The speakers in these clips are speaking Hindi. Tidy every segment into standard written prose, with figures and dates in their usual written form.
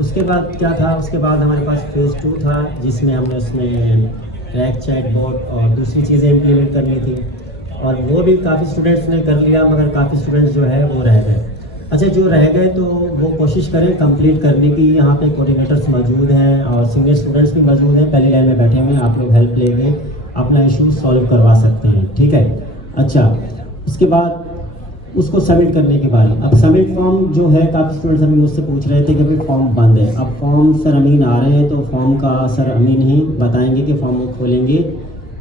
उसके बाद क्या था, उसके बाद हमारे पास फेज़ 2 था जिसमें हमने उसमें ट्रैक चैट बोर्ड और दूसरी चीज़ें इम्प्लीमेंट करनी थी, और वो भी काफ़ी स्टूडेंट्स ने कर लिया, मगर काफ़ी स्टूडेंट्स जो है वो रह गए। अच्छा, जो रह गए तो वो कोशिश करें कंप्लीट करने की। यहाँ पे कोऑर्डिनेटर्स मौजूद हैं और सीनियर स्टूडेंट्स भी मौजूद हैं, पहली लाइन में बैठे हुए हैं, आप लोग हेल्प लेके अपना इशू सॉल्व करवा सकते हैं, ठीक है। अच्छा, उसके बाद उसको सबमिट करने के बाद, अब सबमिट फॉर्म जो है, काफ़ी स्टूडेंट्स अभी मुझसे पूछ रहे थे कि भाई फॉर्म बंद है। अब फॉर्म सर अमीन आ रहे हैं तो फॉर्म का सर अमीन ही बताएंगे कि फॉर्म को खोलेंगे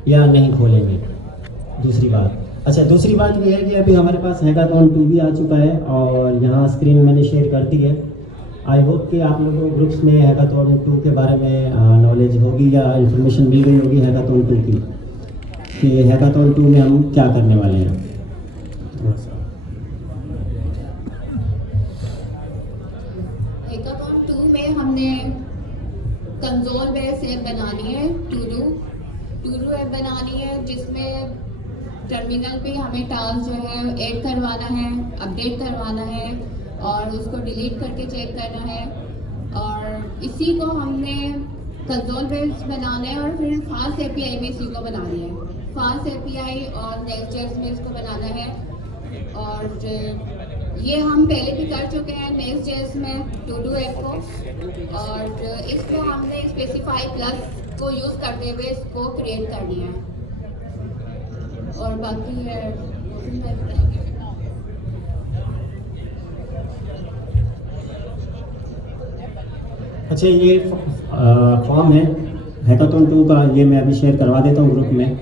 या नहीं खोलेंगे। दूसरी बात, अच्छा दूसरी बात ये है कि अभी हमारे पास हैकाथॉन 2 भी आ चुका है और यहाँ स्क्रीन मैंने शेयर कर दी है। आई होप कि आप लोगों को ग्रुप्स में हैकाथॉन 2 के बारे में नॉलेज होगी या इन्फॉर्मेशन मिल गई होगी हैकाथॉन 2 की, कि हैकाथॉन 2 में हम क्या करने वाले हैं। थोड़ा सा हैकाथॉन 2 में हमने कंसोल बेस ऐप बनानी है, टू डू ऐप बनानी है, जिसमें टर्मिनल पे हमें टास्क जो है ऐड करवाना है, अपडेट करवाना है और उसको डिलीट करके चेक करना है। और इसी को हमने कंसोल बेस बनाना है और फिर फास्ट एपीआई में इसी को बनाना है, फास्ट एपीआई और नेक्स्ट.जेएस में इसको बनाना है। और ये हम पहले भी कर चुके हैं नेक्स्ट.जेएस में टू डू ऐप को, और इसको हमने स्पेसिफाई प्लस को यूज़ करते हुए इसको क्रिएट करनी है। और बाकी है अच्छा, ये फॉर्म है हैकाथॉन 2 का, ये मैं अभी शेयर करवा देता हूँ ग्रुप में।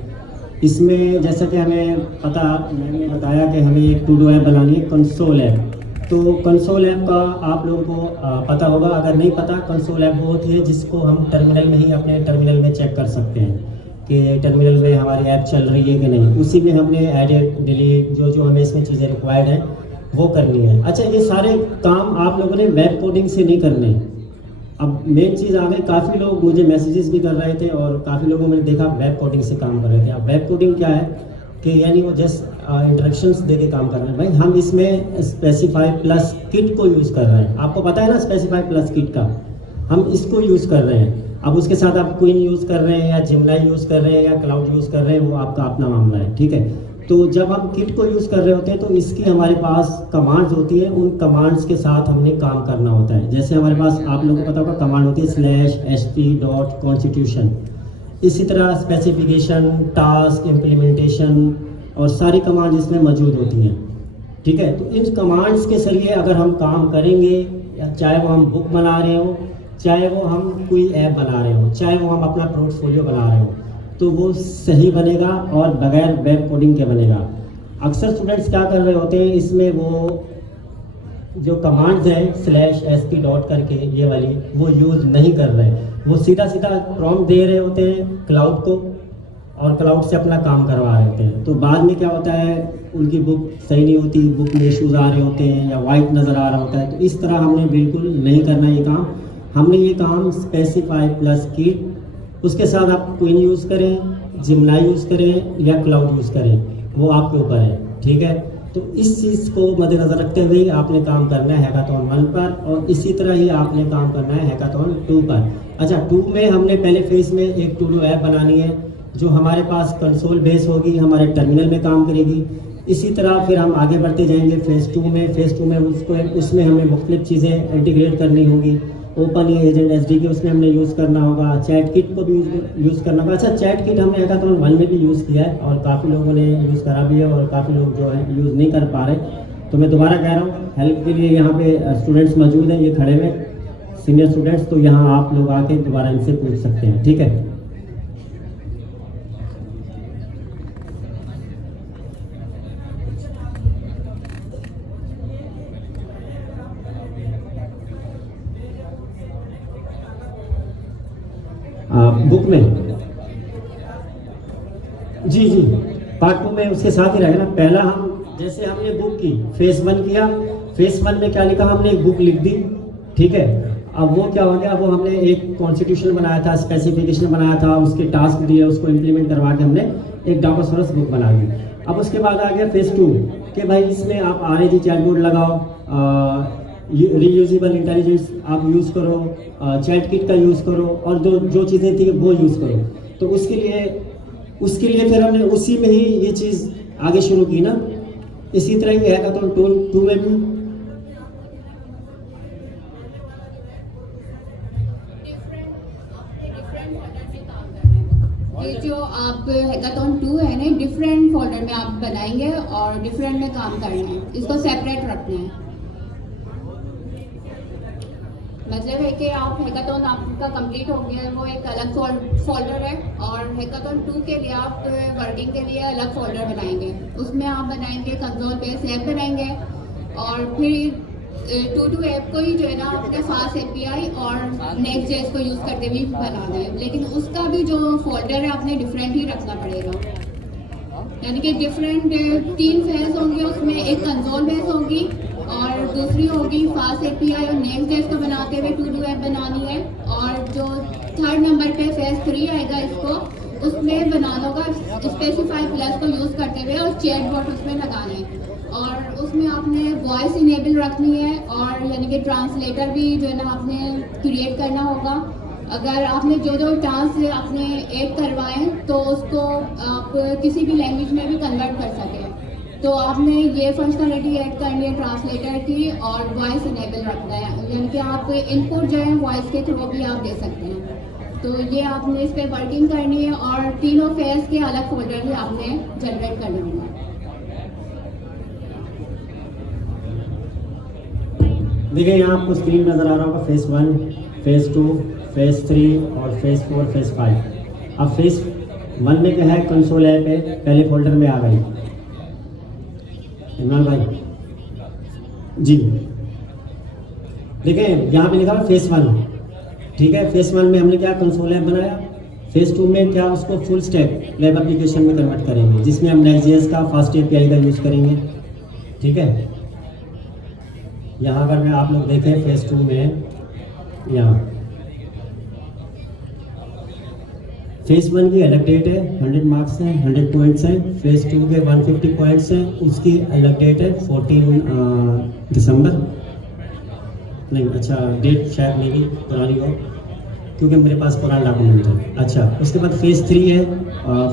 इसमें जैसा कि हमें पता, मैंने बताया कि हमें एक टू डू ऐप बनानी है, कंसोल ऐप। तो कंसोल ऐप का आप लोगों को पता होगा, अगर नहीं पता, कंसोल ऐप वो होती है जिसको हम टर्मिनल में ही अपने टर्मिनल में चेक कर सकते हैं कि टर्मिनल में हमारी ऐप चल रही है कि नहीं। उसी में हमने एडिट डिलीट जो जो हमें इसमें चीज़ें रिक्वायर्ड हैं वो करनी है। अच्छा, ये सारे काम आप लोगों ने वेब कोडिंग से नहीं करने हैं। अब मेन चीज़ आ गई, काफ़ी लोग मुझे मैसेजेस भी कर रहे थे और काफ़ी लोगों ने देखा वेब कोडिंग से काम कर रहे थे। अब वेब कोडिंग क्या है कि यानी वो जस्ट इंस्ट्रक्शंस दे के काम कर रहे हैं। भाई हम इसमें स्पेसिफाई प्लस किट को यूज़ कर रहे हैं, आपको पता है ना स्पेसिफाई प्लस किट का, हम इसको यूज़ कर रहे हैं। अब उसके साथ आप क्वीन यूज़ कर रहे हैं या जिमनाई यूज़ कर रहे हैं या क्लाउड यूज़ कर रहे हैं, वो आपका अपना मामला है, ठीक है। तो जब हम किट को यूज़ कर रहे होते हैं तो इसकी हमारे पास कमांड्स होती है, उन कमांड्स के साथ हमने काम करना होता है। जैसे हमारे पास आप लोगों को पता होगा कमांड होती है /hp.constitution, इसी तरह स्पेसिफिकेशन, टास्क, इम्प्लीमेंटेशन और सारी कमांड इसमें मौजूद होती हैं, ठीक है। तो इन कमांड्स के जरिए अगर हम काम करेंगे, या चाहे वो हम बुक बना रहे हो, चाहे वो हम कोई ऐप बना रहे हो, चाहे वो हम अपना पोर्टफोलियो बना रहे हो, तो वो सही बनेगा और बगैर वेब कोडिंग के बनेगा। अक्सर स्टूडेंट्स क्या कर रहे होते हैं, इसमें वो जो कमांड्स हैं /sp डॉट करके ये वाली, वो यूज़ नहीं कर रहे हैं। वो सीधा सीधा प्रॉम्प्ट दे रहे होते हैं क्लाउड को और क्लाउड से अपना काम करवा रहे होते हैं। तो बाद में क्या होता है, उनकी बुक सही नहीं होती, बुक में इशूज़ आ रहे होते हैं या वाइट नज़र आ रहा होता है। तो इस तरह हमने बिल्कुल नहीं करना ये काम। हमने ये काम स्पेसिफाई प्लस किट, उसके साथ आप क्वीन यूज़ करें, जिमनाई यूज़ करें या क्लाउड यूज़ करें, वो आपके ऊपर है, ठीक है। तो इस चीज़ को मद्देनज़र रखते हुए आपने काम करना है हैकाथॉन 1 पर, और इसी तरह ही आपने काम करना है हैकाथॉन 2 पर। अच्छा, 2 में हमने पहले फेज़ में एक टू डू ऐप बनानी है जो हमारे पास कंसोल बेस होगी, हमारे टर्मिनल में काम करेगी। इसी तरह फिर हम आगे बढ़ते जाएंगे फेज़ 2 में। फेज़ 2 में उसमें हमें मुख्तलिफ चीज़ें इंटीग्रेट करनी होगी। ओपन एजेंट एसडीके उसमें हमने यूज़ करना होगा, चैट किट को भी यूज़ करना होगा। अच्छा, चैट किट हमने हैकाथॉन 1 में भी यूज़ किया है और काफ़ी लोगों ने यूज़ करा भी है और काफ़ी लोग जो है यूज़ नहीं कर पा रहे। तो मैं दोबारा कह रहा हूँ, हेल्प के लिए यहाँ पे स्टूडेंट्स मौजूद हैं, ये खड़े हुए सीनियर स्टूडेंट्स, तो यहाँ आप लोग आके दोबारा इनसे पूछ सकते हैं, ठीक है। बुक में जी जी, पार्ट 2 में उसके साथ ही रहेगा ना। पहला हम जैसे हमने बुक की, फेज़ 1 किया, फेज़ 1 में क्या लिखा, हमने एक बुक लिख दी, ठीक है। अब वो क्या हो गया, वो हमने एक कॉन्स्टिट्यूशन बनाया था, स्पेसिफिकेशन बनाया था, उसके टास्क दिए, उसको इम्प्लीमेंट करवा के हमने एक डाटासोरस बुक बना दी। अब उसके बाद आ गया फेज़ 2 कि भाई इसमें आप RAG चैटबॉट लगाओ, रीयूजेबल इंटेलिजेंस आप यूज़ करो, चैट किट का यूज़ करो, और जो चीज़ें थी वो यूज़ करो। तो उसके लिए फिर हमने उसी में ही ये चीज़ आगे शुरू की ना। इसी तरह ही हैकाथॉन टूल 2 में भी ये जो आप हैकाथॉन 2 है ना, डिफरेंट फोल्डर में आप बनाएंगे और डिफरेंट में काम करना है, इसको सेपरेट रखना है। मतलब है कि आप हैकाथॉन आपका कंप्लीट हो गया, वो एक अलग फोल्डर है, और हैकाथॉन 2 के लिए आप वर्किंग के लिए अलग फोल्डर बनाएंगे। उसमें आप बनाएंगे कंसोल बेस ऐप बनाएंगे, और फिर टू ऐप को ही जो है ना अपने फास्ट एपीआई और नेक्स्ट जेएस को यूज़ करते हुए बनाना है। लेकिन उसका भी जो फोल्डर है आपने डिफरेंट ही रखना पड़ेगा। यानी कि डिफरेंट 3 फेज होंगे, उसमें एक कंसोल बेस होगी और दूसरी होगी फास्ट एपीआई और नेक्स्ट जेएस को बनाते हुए टू ऐप बनानी है। और जो थर्ड नंबर पे फेज 3 आएगा, इसको उसमें बनाना होगा स्पेसिफाई प्लस को यूज़ करते हुए और चैट बॉट उसमें लगाना है, और उसमें आपने वॉइस इनेबल रखनी है, और यानी कि ट्रांसलेटर भी जो है ना आपने क्रिएट करना होगा। अगर आपने जो टास्क आपने ऐड करवाएं तो उसको आप किसी भी लैंग्वेज में भी कन्वर्ट कर सकें, तो आपने ये फंक्शनलिटी ऐड करनी है ट्रांसलेटर की, और वॉइस इनेबल रखना है, यानी कि आप इनपुट जो है वॉइस के थ्रू भी आप दे सकते हैं। तो ये आपने इस पर वर्किंग करनी है, और तीनों फेज के अलग फोल्डर भी आपने जनरेट करना होगा। देखिए यहाँ आपको स्क्रीन नज़र आ रहा होगा, फेज़ 1, फेज़ 2, फेज़ 3 और फेज़ 4, फेज़ 5। अब फेज़ 1 में क्या है, कंसोल ऐप है, पहले फोल्डर में आ गई। इमरान भाई जी, देखिए यहाँ पे लिखा है फेज़ 1, ठीक है। फेज़ 1 में हमने क्या कंसोल ऐप बनाया। फेज़ 2 में क्या, उसको फुल स्टैक वेब एप्लीकेशन में कन्वर्ट करेंगे, जिसमें हम नेक्स्ट.जेएस का फास्ट एपीआई का यूज़ करेंगे, ठीक है। यहाँ अगर मैं आप लोग देखें फेज़ 2 में, यहाँ फेज़ 1 की अलग डेट है, 100 मार्क्स हैं, 100 पॉइंट्स हैं। फेज़ 2 के 150 पॉइंट्स हैं, उसकी अलग डेट है 14 दिसंबर। नहीं, अच्छा डेट शायद मेरी पुरानी हो, क्योंकि मेरे पास पुराना डॉक्यूमेंट है। अच्छा, उसके बाद फेज़ 3 है।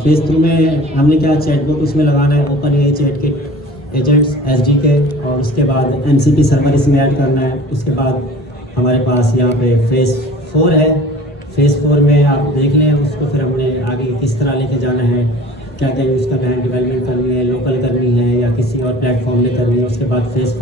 फेज़ 3 में हमने क्या, चैटबॉट उसमें लगाना है, open AI chat kit agents SDK, और उसके बाद एमसीपी सर्वर इसमें ऐड करना है। उसके बाद हमारे पास यहाँ पे फेज़ 4 है। फेज़ 4 में आप देख लें, उसको फिर हमने आगे किस तरह लेके जाना है, क्या क्या यूज़ करना है, डेवलपमेंट करनी है, लोकल करनी है या किसी और प्लेटफॉर्म में करनी है। उसके बाद फेज़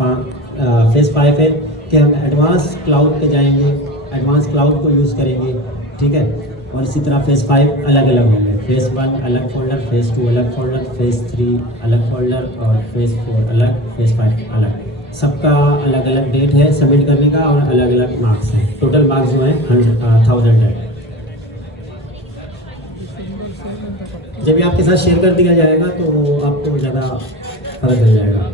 5 है कि हम एडवांस क्लाउड पे जाएंगे, एडवांस क्लाउड को यूज़ करेंगे, ठीक है। और इसी तरह फेज़ 5 अलग अलग होंगे, फेज़ 1 अलग फोल्डर, फेज़ 2 अलग फोल्डर, फेज़ 3 अलग फोल्डर, और फेज़ 4 अलग, फेज़ 5 अलग। सबका अलग अलग डेट है सबमिट करने का, और अलग अलग मार्क्स हैं। टोटल मार्क्स जो है 1000 है। जब ये आपके साथ शेयर कर दिया जाएगा तो आपको ज़्यादा पता चल जाएगा।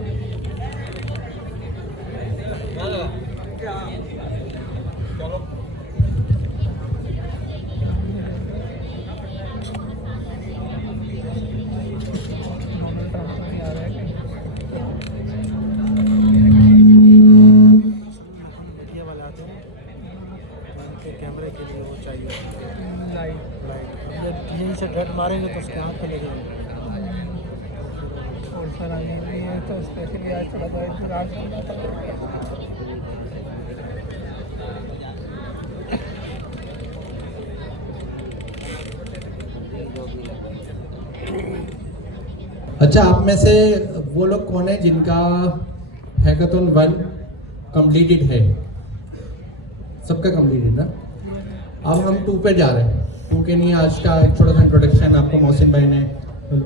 कैमरे के लिए वो चाहिए लाइट यही से डट मारेंगे तो उसके हाथ पे लगेगा। और सर आई भी है तो स्पेशली आज थोड़ा सा इंतजार करना था। अच्छा, आप में से वो लोग कौन है जिनका हैकाथॉन 1 कंप्लीटेड है? सबका कंप्लीटेड ना। अब हम 2 पे जा रहे हैं। 2 के लिए आज का एक छोटा सा इंट्रोडक्शन आपको मोहसिन भाई ने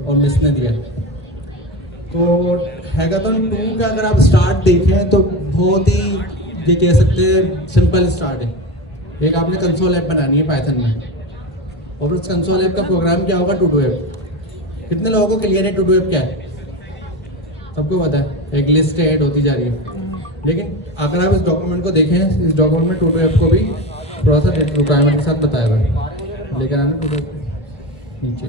और मिस ने दिया। तो हैकाथॉन 2 का अगर आप स्टार्ट देखें तो बहुत ही, ये कह सकते हैं, सिंपल स्टार्ट है। एक आपने कंसोल ऐप बनानी है पाइथन में, और उस कंसोल ऐप का प्रोग्राम क्या होगा, टू डू ऐप। कितने लोगों को क्लियर है टू डू ऐप क्या है? सबको पता है, एक लिस्ट ऐड होती जा रही है। लेकिन अगर आप इस डॉक्यूमेंट को देखें, इस डॉक्यूमेंट में टू डू ऐप को भी थोड़ा सा रिक्वायरमेंट के साथ बताया हुआ है। लेकिन आना टू डू ऐप नीचे,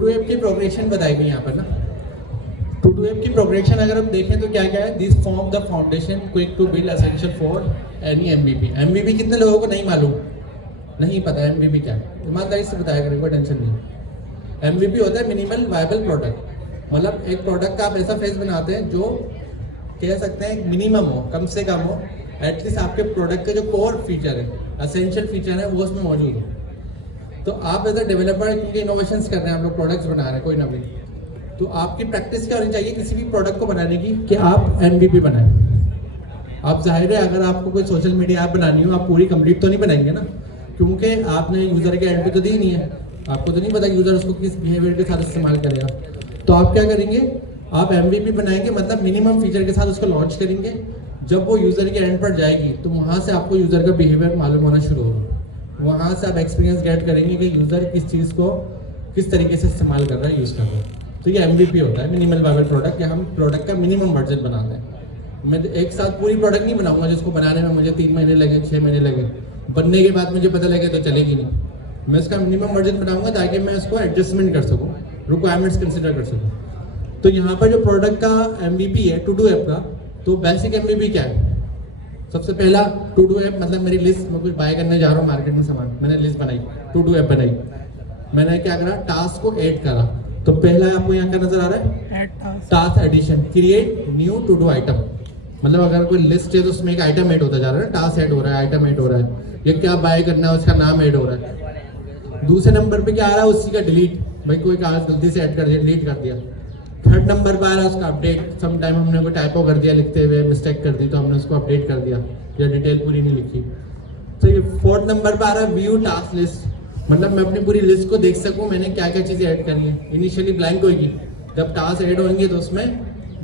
टू ऐप की प्रोग्रेशन बताई गई यहाँ पर ना। टू ऐप की प्रोग्रेशन अगर हम देखें तो क्या क्या है, this form the foundation quick to build essential for any MVP। MVP कितने लोगों को नहीं मालूम, नहीं पता MVP क्या है, ईमानदारी से बताया करें, कोई टेंशन नहीं। MVP होता है मिनिमल वायबल प्रोडक्ट, मतलब एक प्रोडक्ट का आप ऐसा फेस बनाते हैं जो कह सकते हैं मिनिमम हो, कम से कम हो, एटलीस्ट आपके प्रोडक्ट के जो कोर फीचर है, एसेंशियल फीचर है, वो उसमें मौजूद हो। तो आप एज अ डेवलपर क्योंकि इनोवेशंस कर रहे हैं, आप लोग प्रोडक्ट्स बना रहे हैं कोई ना कोई, तो आपकी प्रैक्टिस क्या होनी चाहिए किसी भी प्रोडक्ट को बनाने की, कि आप MVP बनाएं। आप जाहिर है अगर आपको कोई सोशल मीडिया ऐप बनानी हो, आप पूरी कंप्लीट तो नहीं बनाएंगे ना, क्योंकि आपने यूज़र के एंड पे तो दी नहीं है, आपको तो नहीं पता यूज़र उसको किस बिहेवियर के साथ इस्तेमाल करेगा। तो आप क्या करेंगे, आप MVP बनाएंगे, मतलब मिनिमम फीचर के साथ उसको लॉन्च करेंगे। जब वो यूज़र के एंड पर जाएगी तो वहाँ से आपको यूज़र का बिहेवियर मालूम होना शुरू होगा, वहाँ से आप एक्सपीरियंस गेट करेंगे कि यूज़र किस चीज़ को किस तरीके से इस्तेमाल कर रहा है, यूज़ कर रहा है। तो ये MVP होता है, मिनिमल वायबल प्रोडक्ट, या हम प्रोडक्ट का मिनिमम वर्जन बनाते हैं। मैं एक साथ पूरी प्रोडक्ट नहीं बनाऊंगा जिसको बनाने में मुझे 3 महीने लगे, 6 महीने लगे, बनने के बाद मुझे पता लगे तो चलेगी नहीं। मैं इसका मिनिमम वर्जन बनाऊंगा ताकि मैं इसको एडजस्टमेंट कर सकूँ, रिक्वायरमेंट्स कंसिडर कर सकूँ। तो यहाँ पर जो प्रोडक्ट का MVP है टू डू ऐप का, तो बेसिक MVP क्या है, सबसे पहला टू डू ऐप मतलब मेरी लिस्ट, मैं कुछ बाय करने जा रहा हूँ मार्केट में सामान, मैंने लिस्ट बनाई, टू डू ऐप बनाई, मैंने क्या करा, टास्क को ऐड करा। तो पहला आपको यहाँ क्या नजर आ रहा है, task addition, create new to do item, मतलब अगर कोई लिस्ट है तो उसमें एक आइटम ऐड होता जा रहा है, टास्क ऐड हो रहा है, आइटम ऐड हो रहा है, ये क्या बाय करना है उसका नाम ऐड हो रहा है। दूसरे नंबर पे क्या आ रहा है, उसी का डिलीट, भाई कोई कागज गलती से ऐड कर दिया, डिलीट कर दिया। थर्ड नंबर पर आ रहा है उसका अपडेट, सम टाइम हमने कोई टाइपो कर दिया लिखते हुए, मिस्टेक कर दी तो हमने उसको अपडेट कर दिया या डिटेल पूरी नहीं लिखी। तो ये फोर्थ नंबर पर आ रहा है व्यू टास्क लिस्ट, मतलब मैं अपनी पूरी लिस्ट को देख सकूं मैंने क्या क्या चीज़ें ऐड करनी है। इनिशियली ब्लैंक होगी, जब टास्क ऐड होंगे तो उसमें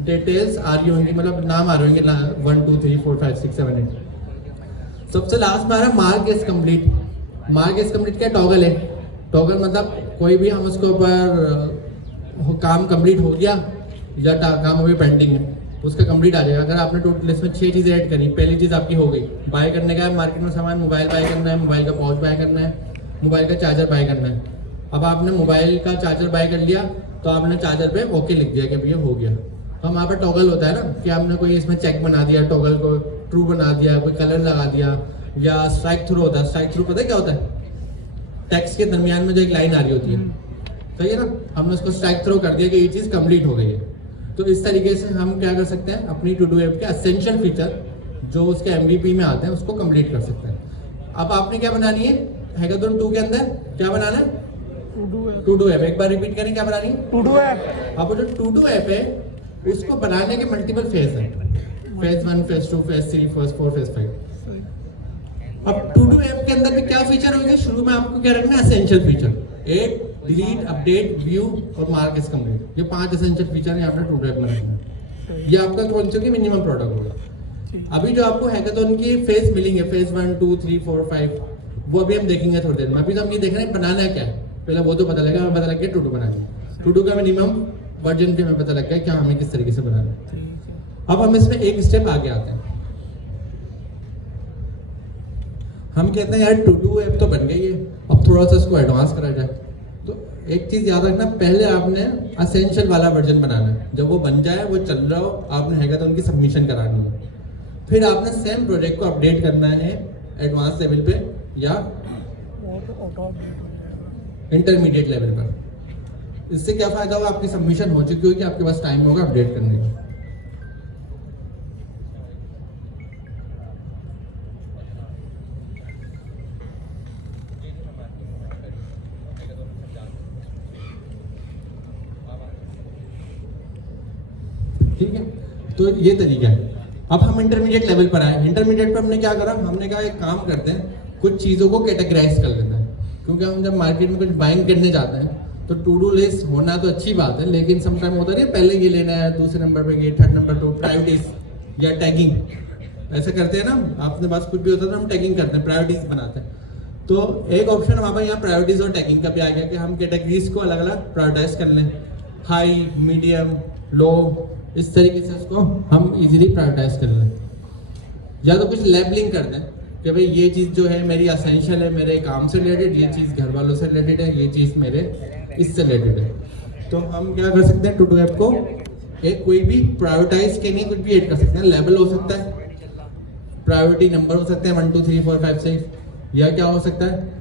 डिटेल्स आ रही होंगी, मतलब नाम आ रहे होंगे 1 2 3 4 5 6 7 8। सबसे लास्ट में आ रहा है mark is complete. Mark is complete क्या, टॉगल है। टॉगल मतलब कोई भी हम उसके ऊपर काम कंप्लीट हो गया या काम अभी पेंडिंग है, उसका कंप्लीट आ जाएगा। अगर आपने टोटल लिस्ट में 6 चीज़ें ऐड करी, पहली चीज़ आपकी हो गई, बाय करने का है मार्केट में सामान, मोबाइल बाय करना है, मोबाइल का पाउच बाय करना है, मोबाइल का चार्जर बाय करना है। अब आपने मोबाइल का चार्जर बाय कर लिया तो आपने चार्जर पे ओके लिख दिया कि भैया हो गया। तो वहाँ पर टॉगल होता है ना कि आपने कोई इसमें चेक बना दिया, टॉगल को ट्रू बना दिया, कोई कलर लगा दिया, या स्ट्राइक थ्रू होता है। स्ट्राइक थ्रू पता है क्या होता है, टेक्स्ट के दरमियान में जो एक लाइन आ रही होती है, सही है ना, हमने उसको स्ट्राइक थ्रू कर दिया कि ये चीज़ कंप्लीट हो गई है। तो इस तरीके से हम क्या कर सकते हैं, अपनी टू डू ऐप के एसेंशियल फीचर जो उसके MVP में आते हैं उसको कंप्लीट कर सकते हैं। अब आपने क्या बनानी है, हैकाथन 2 के अंदर क्या बनाना है, टू डू ऐप। एक बार रिपीट करें, क्या बनानी है, टू डू ऐप। अब जो टू डू ऐप है उसको बनाने के मल्टीपल फेज है, phase 1, phase 2, phase 3, phase 4, phase 5। अब टू डू ऐप के अंदर भी क्या फीचर होंगे, शुरू में आपको क्या रखना है, essential feature, add, delete, update, view और मार्क इज कंप्लीट। ये 5 एसेंशियल फीचर है आपने टू डू ऐप में रखना है। ये आपका कौन सा मिनिमम प्रोडक्ट होगा। अभी जो आपको हैकाथन की फेज मिलेंगे, फेज 1 2 3 4 5, वो अभी हम देखेंगे थोड़ी देर में। अभी तो हम ये देख रहे हैं बनाना क्या है, पहले वो तो पता लगा, हमें पता लग गया टू डू बनाना है। टू डू का मिनिमम वर्जन पे हमें पता लग गया क्या हमें किस तरीके से बनाना है। अब हम इसमें एक स्टेप आगे आते हैं। हम कहते हैं यार टू डू ऐप तो बन गई है, अब थोड़ा सा इसको एडवांस करा जाए। तो एक चीज याद रखना, पहले आपने एसेंशियल वाला वर्जन बनाना है, जब वो बन जाए, वो चल रहा हो, आपने हैकाथन उनकी सबमिशन करानी है। फिर आपने सेम प्रोजेक्ट को अपडेट करना है एडवांस लेवल पे या इंटरमीडिएट लेवल पर। इससे क्या फायदा होगा, आपकी सबमिशन हो चुकी होगी, आपके पास टाइम होगा अपडेट करने का। ठीक है, तो ये तरीका है। अब हम इंटरमीडिएट लेवल पर आए। इंटरमीडिएट पर हमने क्या करा, हमने कहा एक काम करते हैं, कुछ चीज़ों को कैटेगराइज कर लेते हैं, क्योंकि हम जब मार्केट में कुछ बाइंग करने जाते हैं तो टू डू लिस्ट होना तो अच्छी बात है, लेकिन समटाइम होता नहीं, पहले ये लेना है, दूसरे नंबर पे ये, थर्ड नंबर पे प्रायोरिटीज या टैगिंग, ऐसा करते हैं ना। आपके पास कुछ भी होता है तो हम टैगिंग करते हैं, प्रायोरिटीज बनाते हैं। तो एक ऑप्शन हमारे यहाँ प्रायोरिटीज और टैगिंग का भी आ गया कि हम कैटेगरीज को अलग अलग प्रायोरिटाइज कर लें, हाई, मीडियम, लो, इस तरीके से उसको हम इजीली प्रायोरिटाइज कर लें। या तो कुछ लेबलिंग कर दें कि भाई ये चीज़ जो है मेरी असेंशियल है, मेरे काम से रिलेटेड, ये चीज़ घर वालों से रिलेटेड है, ये चीज़ मेरे इससे रिलेटेड है। तो हम क्या कर सकते हैं, टू डू ऐप को एक कोई भी प्रायोरिटाइज के नहीं कुछ भी ऐड कर सकते हैं। लेवल हो सकता है, प्रायोरिटी नंबर हो सकते हैं 1 2 3 4 5 6, या क्या हो सकता है,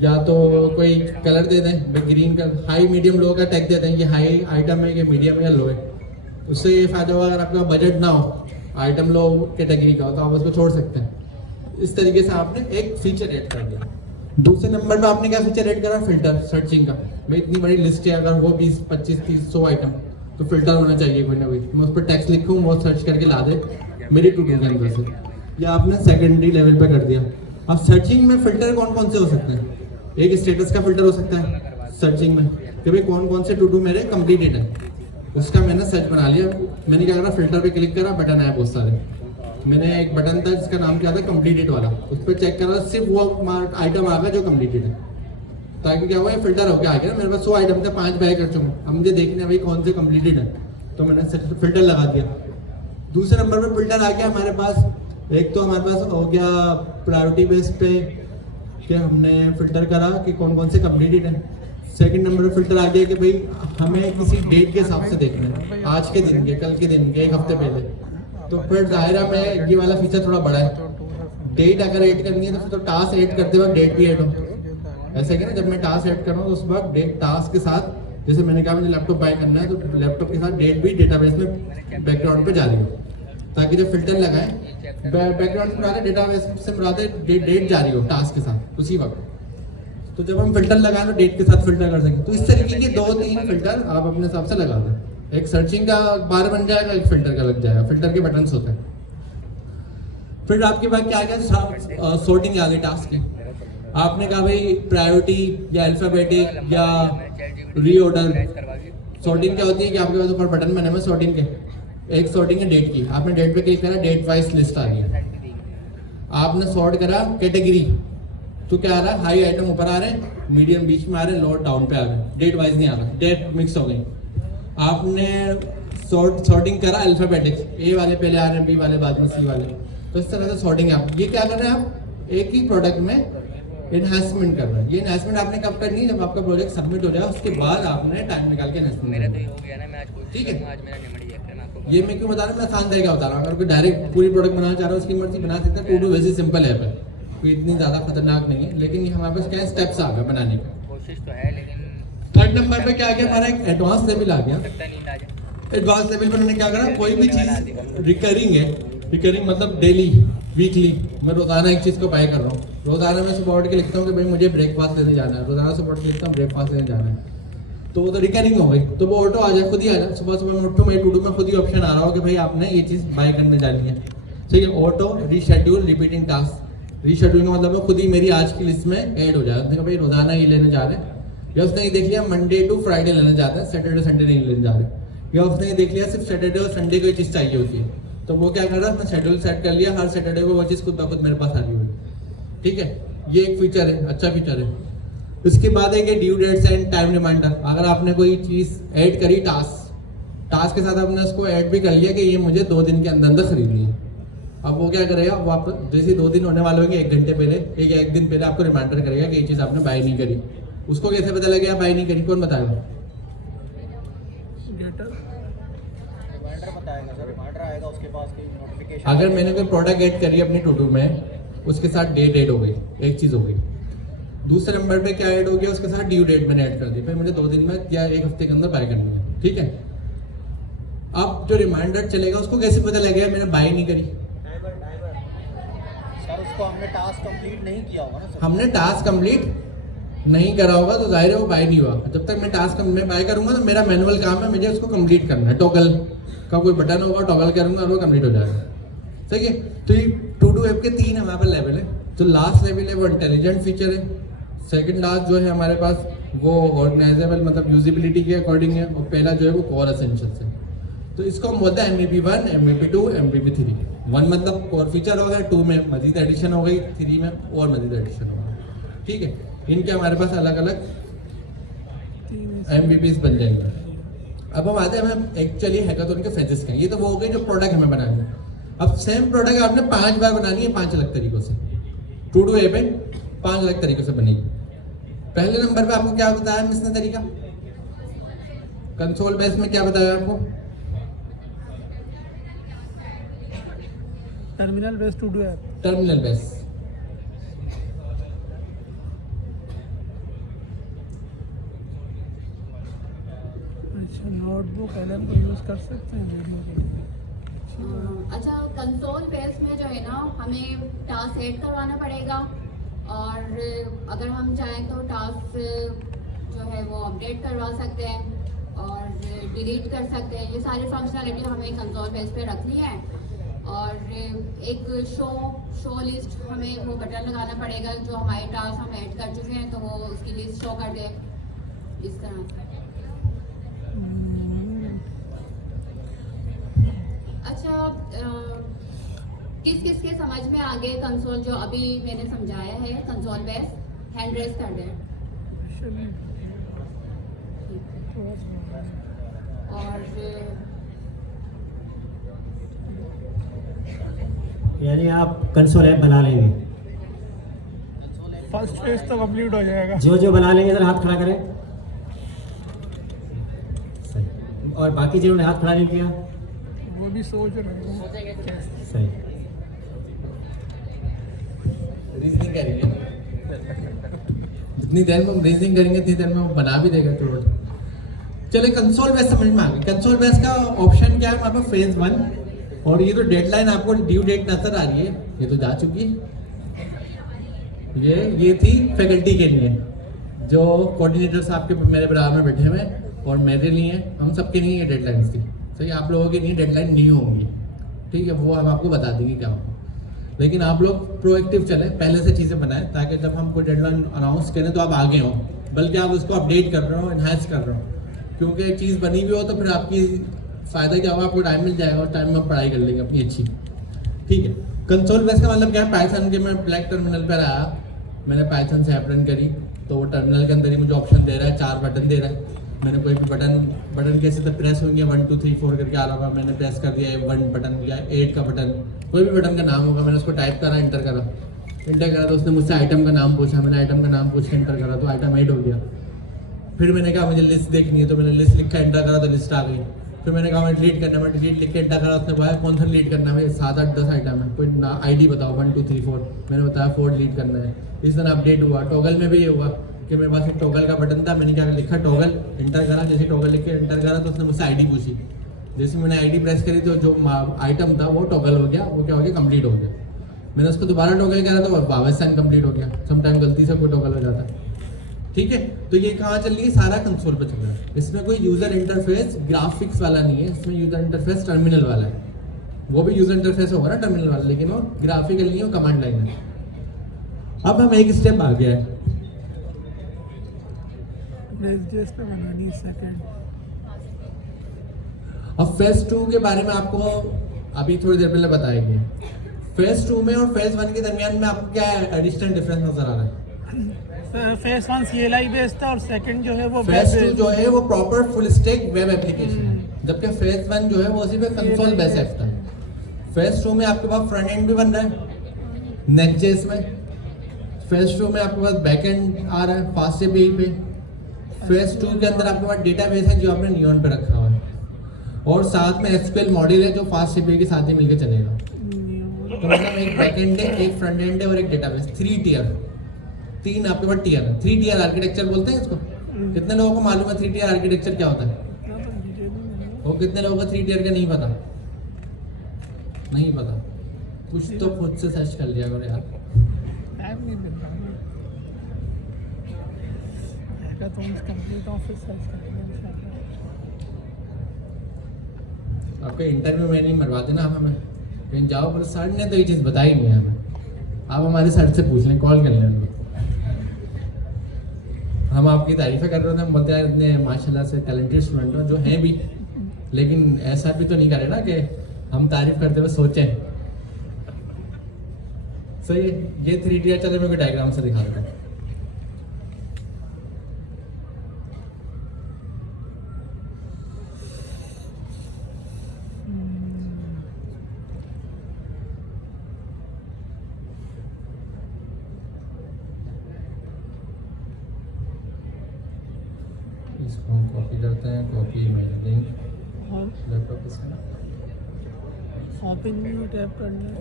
या तो कोई कलर दे दें, green colour, high medium low का टैग दे दें कि हाई आइटम है कि मीडियम है या लो है। उससे ये फायदा होगा अगर आपका बजट ना हो, आइटम लो कैटेगरी का हो, तो आप उसको छोड़ सकते हैं। इस तरीके से आपने एक फीचर ऐड कर दिया। दूसरे नंबर पे आपने क्या फीचर ऐड करा, फिल्टर सर्चिंग का। भाई इतनी बड़ी लिस्ट है, अगर वो 20 25 30 100 आइटम, तो फिल्टर होना चाहिए कोई ना कोई। मैं उस पर टेक्स्ट लिखूँ, वो सर्च करके ला दे मेरी टू डू के अंदर से। या आपने सेकेंडरी लेवल पे कर दिया। अब सर्चिंग में फिल्टर कौन कौन से हो सकते हैं, एक स्टेटस का फिल्टर हो सकता है सर्चिंग में कि भाई कौन कौन से टू डू मेरे कंप्लीटेड है, उसका मैंने सर्च बना लिया। मैंने क्या करा, फिल्टर पे क्लिक करा, बटन आया बहुत सारे। मैंने एक बटन था जिसका नाम क्या था, कंप्लीटेड वाला, उस पर चेक करा, सिर्फ वो आइटम आ गया जो कंप्लीटेड है। ताकि क्या हुआ, फिल्टर होकर आ गया। मेरे पास 100 आइटम थे, 5 बाय कर चुका। अब मुझे देखने भाई कौन से कंप्लीटेड है, तो मैंने फिल्टर लगा दिया। दूसरे नंबर पर फिल्टर आ गया हमारे पास। एक तो हमारे पास हो गया प्रायोरिटी बेस पे कि हमने फिल्टर करा कि कौन कौन से कंप्लीटेड है। सेकंड नंबर पर फिल्टर आ गया कि भाई हमें किसी डेट के हिसाब से देखना है, आज के दिन के, कल के दिन के, एक हफ्ते पहले। तो फिर दायरा में ये वाला फीचर थोड़ा बड़ा है। डेट अगर ऐड करनी है तो फिर तो टास्क ऐड करते वक्त डेट भी ऐड हो। ऐसा कि ना, जब मैं टास्क ऐड कर रहा हूँ तो उस वक्त डेट टास्क के साथ, जैसे मैंने कहा मुझे लैपटॉप बाय करना है, तो लैपटॉप के साथ डेट भी डेटाबेस में बैकग्राउंड पे जा रही हो, ताकि जब फिल्टर लगाएं बैकग्राउंड में डेटाबेस से मुराद डेट जा रही हो टास्क के साथ उसी वक्त। तो जब हम फिल्टर लगाएं तो डेट के साथ फिल्टर कर सकें। तो इस तरीके के 2-3 फिल्टर आप अपने हिसाब से लगा दें। एक सर्चिंग का बार बन जाएगा, एक फिल्टर का लग जाएगा। फिल्टर के बटन्स होते हैं। फिर आपके पास क्या आ गया, सॉर्टिंग आ गई टास्क के। आपने कहा भाई प्रायोरिटी या अल्फाबेटिक या रीऑर्डर। सॉर्टिंग क्या होती है कि आपके पास ऊपर बटन बने हुए सॉर्टिंग के। एक सॉर्टिंग है डेट की, आपने डेट पे क्लिक करा, डेट वाइज लिस्ट आ गई। आपने सॉर्ट करा कैटेगरी, तो क्या आ रहा है, हाई आइटम ऊपर आ रहे हैं, मीडियम बीच में आ रहे हैं, लो डाउन पे आ रहे हैं, डेट वाइज नहीं आ रहा, डेट मिक्स हो गई। आपने सॉर्टिंग करा अल्फाबेटिक्स, ए वाले पहले आ रहे हैं, बी वाले बाद में, सी वाले। तो इस तरह से सॉर्टिंग है। आप ये क्या कर रहे हैं, आप एक ही प्रोडक्ट में एनहांसमेंट कर रहे हैं। ये एनहांसमेंट आपने कब करनी है, जब आपका प्रोजेक्ट सबमिट हो जाए उसके बाद आपने टाइम निकाल के एनहांसमेंट करनी है। ठीक है, ये मैं क्यों बता रहा हूँ, मैं आसान तरीका बता रहा हूँ। अगर कोई डायरेक्ट पूरी प्रोडक्ट बनाना चाह रहा है उसकी मर्जी बना सकता है। टू डू वैसे सिंपल ऐप है, कोई इतनी ज़्यादा खतरनाक नहीं है, लेकिन ये हमारे पास क्या स्टेप्स आ गए बनाने का, कोशिश तो है। लेकिन थर्ड नंबर पे क्या आ गया, हमारा एक एडवांस लेवल आ गया। एडवांस लेवल पर मैंने क्या करा, कोई भी चीज़ रिकरिंग है, रिकरिंग मतलब डेली, वीकली, मैं रोजाना एक चीज़ को बाय कर रहा हूँ। रोजाना मैं सुबह उठ के लिखता हूँ कि भाई मुझे ब्रेकफास्ट लेने जाना है, रोजाना सुबह उठ के लिखता हूँ ब्रेकफास्ट लेने जाना है, तो वो तो रिकरिंग हो गई। तो वो ऑटो आ जाए, खुद ही आ जाए। सुबह सुबह मैं उठूँ, मेरे टू डू में खुद ही ऑप्शन आ रहा हो कि भाई आपने ये चीज़ बाय करने जानी है। ठीक है, auto reschedule repeating task. Reschedule का मतलब है खुद ही मेरी आज की लिस्ट में ऐड हो जाए। उसने कहा भाई रोजाना ये लेने जा रहे हैं, या उसने ये देख लिया मंडे टू फ्राइडे लेने जाते हैं, सैटरडे संडे नहीं लेने जा रहे, या उसने ये देख लिया सिर्फ सैटरडे और संडे को ये चीज़ चाहिए होती है, तो वो क्या कर रहा है, उसने शेड्यूल सेट कर लिया, हर सैटरडे को वो चीज़ खुद ब खुद मेरे पास आ रही होगी। ठीक है, ये एक फीचर है, अच्छा फीचर है। उसके बाद है कि due dates and time reminder. अगर आपने कोई चीज़ ऐड करी टास्क के साथ, आपने उसको ऐड भी कर लिया कि ये मुझे 2 दिन के अंदर अंदर खरीदनी है। अब वो क्या करेगा, वो आप जैसे 2 दिन होने वाले होंगे, 1 घंटे पहले, एक दिन पहले आपको रिमाइंडर करेगा कि ये चीज़ आपने बाय नहीं करी। उसको कैसे पता लगेगा बाय नहीं करी, कौन बताएगा? रिमाइंडर बताएगा सर, रिमाइंडर आएगा उसके पास कोई नोटिफिकेशन। अगर मैंने कोई प्रोडक्ट ऐड करी अपनी टू डू में, उसके साथ डेट ऐड हो गई, एक चीज़ हो गई। दूसरे नंबर पे क्या ऐड हो गया, उसके साथ ड्यू डेट मैंने ऐड कर दी, भाई मुझे 2 दिन में या 1 हफ्ते के अंदर बाय करनी है। ठीक है, अब जो रिमाइंडर चलेगा उसको कैसे पता लगेगा मैंने बाय नहीं करी? सर उसको हमने टास्क कंप्लीट नहीं किया होगा ना सर। हमने टास्क कंप्लीट नहीं करा होगा तो जाहिर है वो बाय नहीं हुआ। जब तक मैं टास्क में बाय करूंगा तो मेरा मैनुअल काम है, मुझे उसको कंप्लीट करना है। टॉगल का कोई बटन होगा, टॉगल करूंगा और वो कंप्लीट हो जाएगा। ठीक है, तो ये टू डू ऐप के 3 हमारे पास लेवल है। तो लास्ट लेवल है वो इंटेलिजेंट फीचर है। सेकंड लास्ट जो है हमारे पास वो ऑर्गेनाइजेबल मतलब यूजिबिलिटी के अकॉर्डिंग है, और पहला जो है वो कोर एसेंशियल्स है। तो इसको हम बोलते हैं MVP 1, MVP 2, MVP 3। 1 मतलब कोर फीचर हो गया, 2 में मजीद एडिशन हो गई, 3 में और मजीद एडिशन हो गया। ठीक है, इनके हमारे पास अलग अलग MVPs बन जाएंगे। अब हम आते हैं हमें एक्चुअली हैकाथॉन के फेजेस का। ये तो वो हो गए जो प्रोडक्ट हमें बनाना है। अब सेम प्रोडक्ट आपने 5 बार बनानी है, 5 अलग तरीकों से। टू डू ऐप 5 अलग तरीकों से बनेगी। पहले नंबर पे आपको क्या बताया इसने तरीका, कंसोल बेस में क्या बताया आपको? Terminal base to do app. Terminal base. अच्छा, नोटबुक एलएम को यूज़ कर सकते हैं वीडियो के लिए। अच्छा, कंसोल बेस में जो है ना हमें टास्क ऐड करवाना पड़ेगा, और अगर हम चाहें तो टास्क जो है वो अपडेट करवा सकते हैं और डिलीट कर सकते हैं। ये सारी फंक्शनलिटी हमें कंसोल बेस पे रखनी है। और एक शो लिस्ट, हमें वो बटन लगाना पड़ेगा जो हमारे टास्क हम ऐड कर चुके हैं तो वो उसकी लिस्ट शो कर दे, इस तरह से। अच्छा, किस किस के समझ में आ गए कंसोल जो अभी मैंने समझाया है कंसोल बेस? हैंड रेस कर दें। और यानी आप कंसोल ऐप बना लेंगे? फर्स्ट फेज तो कंप्लीट हो जाएगा। जो जो बना लेंगे जरा हाथ खड़ा करें। सही। और बाकी जिन्होंने हाथ खड़ा नहीं किया? वो भी सोच रहे हैं। सही। रीजनिंग करेंगे, जितनी देर में हम रीजनिंग करेंगे उतनी देर में वो बना भी देगा क्लोड। चलिए, कंसोल बेस समझ में आ गई। कंसोल बेस का ऑप्शन क्या है हमारे पास? फेज 1। और ये तो डेडलाइन आपको ड्यू डेट नजर आ रही है, ये तो जा चुकी है। ये थी फैकल्टी के लिए, जो कोऑर्डिनेटर्स आपके मेरे बराबर में बैठे हुए हैं, और मेरे लिए हम सबके लिए ये डेडलाइंस थी। सही, आप लोगों के लिए डेडलाइन नहीं होंगी, ठीक है, वो हम आपको बता देंगे क्या होगा। लेकिन आप लोग प्रोएक्टिव चले, पहले से चीज़ें बनाएं, ताकि जब हम कोई डेडलाइन अनाउंस करें तो आप आगे हों, बल्कि आप उसको अपडेट कर रहे हो, इन्हांस कर रहे हो। क्योंकि एक चीज़ बनी हुई हो तो फिर आपकी फ़ायदा क्या होगा, आपको टाइम मिल जाएगा और टाइम में हम पढ़ाई कर लेंगे अपनी अच्छी। ठीक है, कंसोल बेस का मतलब क्या है? पाइथन के मैं ब्लैक टर्मिनल पर आया, मैंने पाइथन से ऐप रन करी, तो वो टर्मिनल के अंदर ही मुझे ऑप्शन दे रहा है, 4 बटन दे रहा है। मैंने कोई भी बटन कैसे तो प्रेस होंगे, 1 2 3 4 करके आ रहा होगा, मैंने प्रेस कर दिया 1 बटन या 8 का बटन, कोई भी बटन का नाम होगा, मैंने उसको टाइप करा, इंटर करा तो उसने मुझसे आइटम का नाम पूछा, मैंने आइटम का नाम पूछ के इंटर करा तो आइटम ऐड हो गया। फिर मैंने कहा मुझे लिस्ट देखनी है, तो मैंने लिस्ट लिखा, एंटर करा तो लिस्ट आ गई। फिर मैंने कहा मैं डिलीट करना है, मैं डिलीट लिख के एंटर करा, उसने बताया कौन सा डिलीट करना है, 7 8 10 आइटम है, कोई ना आईडी बताओ 1 2 3 4, मैंने बताया 4 डिलीट करना है। इस तरह अपडेट हुआ। टॉगल में भी ये हुआ कि मेरे पास एक टॉगल का बटन था, मैंने क्या लिखा टॉगल, एंटर करा, जैसे टॉगल लिख के एंटर करा तो उसने मुझसे आईडी पूछी, जैसे मैंने आईडी प्रेस करी तो जो आइटम था वो टॉगल हो गया, वो क्या हो गया, कंप्लीट हो गया। मैंने उसको दोबारा टॉगल करा तो वापस से अनकम्प्लीट हो गया, समटाइम गलती से कोई टॉगल हो जाता है। ठीक है, तो ये कहाँ चल रही है? सारा कंसोल पर चल रहा है। इसमें कोई यूजर इंटरफेस ग्राफिक्स वाला नहीं है, इसमें यूजर इंटरफेस टर्मिनल वाला है। वो भी यूजर इंटरफेस होगा ना टर्मिनल वाला, लेकिन वो ग्राफिकल नहीं है, वो कमांड लाइन है। अब हम एक स्टेप आ गया है, Next.js पे बनानी है सेकंड। अब फेज 2 के बारे में आपको अभी थोड़ी देर पहले बताया गया। फेज 2 में और फेज 1 के दरमियान में आपको क्या एडिशनल डिफरेंस नजर आ रहा है? फेज 1 CLI बेस्ड था और सेकंड जो है वो फेज 2 जो है वो proper full stack web application है, जबकि फेज 1 जो है वो उसी पे कंसोल बेस ऐप था। फेज 2 में आपके पास फ्रंट एंड भी बन रहा है नेक्स्ट.जेएस में। फेज 2 में आपके पास बैक एंड आ रहा है फास्ट एपीआई पे। फेज 2 के अंदर आपके पास डेटाबेस है जो आपने नियॉन पे रखा हुआ है, और साथ में एसक्यूएल मॉड्यूल है जो फास्ट एपीआई के साथ ही मिलकर चलेगा। तो मतलब एक बैक एंड है, एक फ्रंट एंड है और एक डेटाबेस, 3 टियर, 3 आपके पास टियर है। 3 टियर आर्किटेक्चर बोलते हैं इसको। कितने लोगों को मालूम है 3 टियर आर्किटेक्चर क्या होता है? और कितने लोगों को 3 टियर का नहीं पता? नहीं पता, कुछ तो खुद से सर्च कर लिया करो यार। टाइम नहीं मिल रहा है। हैकाथॉन कंप्लीट ऑफिस सर्च करेंगे इंशाल्लाह। आपका इंटरव्यू में नहीं मरवा देना आप हमें, कहीं जाओ, पर सर ने तो ये चीज़ बताई नहीं है हमें। आप हमारे सर से पूछ लें, कॉल कर लें उनको। हम आपकी तारीफें कर रहे थे, हम बोलते हैं इतने माशाल्लाह से टैलेंटेड स्टूडेंट हो, जो हैं भी, लेकिन ऐसा भी तो नहीं करे ना कि हम तारीफ करते हुए सोचें। सही है, ये 3 टियर चले, मैं डायग्राम से दिखा देता हूँ। इसको हम कॉपी करते हैं, कॉपी मेरा लिंक होम लैपटॉप पे से शॉपिंग में टैप करना है।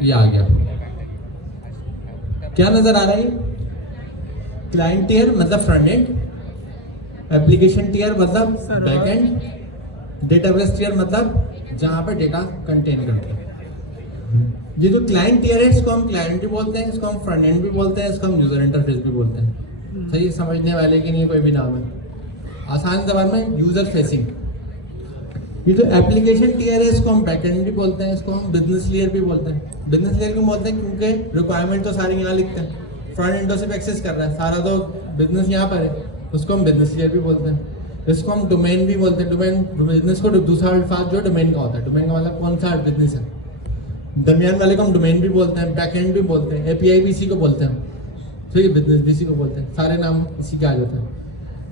ये आ गया। क्या नजर आ रहा है? क्लाइंट टियर मतलब फ्रंट एंड, एप्लीकेशन टियर मतलब Server। Back end, database tier मतलब जहां पर डेटा कंटेन करते हैं। ये जो क्लाइंट टियर है इसको हम क्लाइंट भी बोलते हैं, इसको हम फ्रंट एंड भी बोलते हैं, इसको हम यूजर इंटरफेस भी बोलते हैं। सही है, समझने वाले की नहीं कोई भी नाम है। आसान जबान में यूजर फेसिंग। ये जो एप्लीकेशन टियर है इसको हम बैकएंड भी बोलते हैं, इसको हम बिजनेस लेयर भी बोलते हैं। बिजनेस लेयर क्यों बोलते हैं? क्योंकि रिक्वायरमेंट तो सारी यहाँ लिखते हैं, फ्रंट एंड तो सिर्फ एक्सेस कर रहा है, सारा तो बिजनेस यहाँ पर है, उसको हम बिजनेस लेयर भी बोलते हैं। इसको हम डोमेन भी बोलते हैं। डोमेन बिजनेस को दूसरा अल्फाज जो डोमेन का होता है, डोमेन का मतलब कौन सा बिजनेस है। दरमियान वाले को हम डोमेन भी बोलते हैं, बैकएंड भी बोलते हैं, एपीआई भी इसी को बोलते हैं, ठीक है, बिजनेस भी इसी को बोलते हैं, सारे नाम इसी के आ जाते हैं।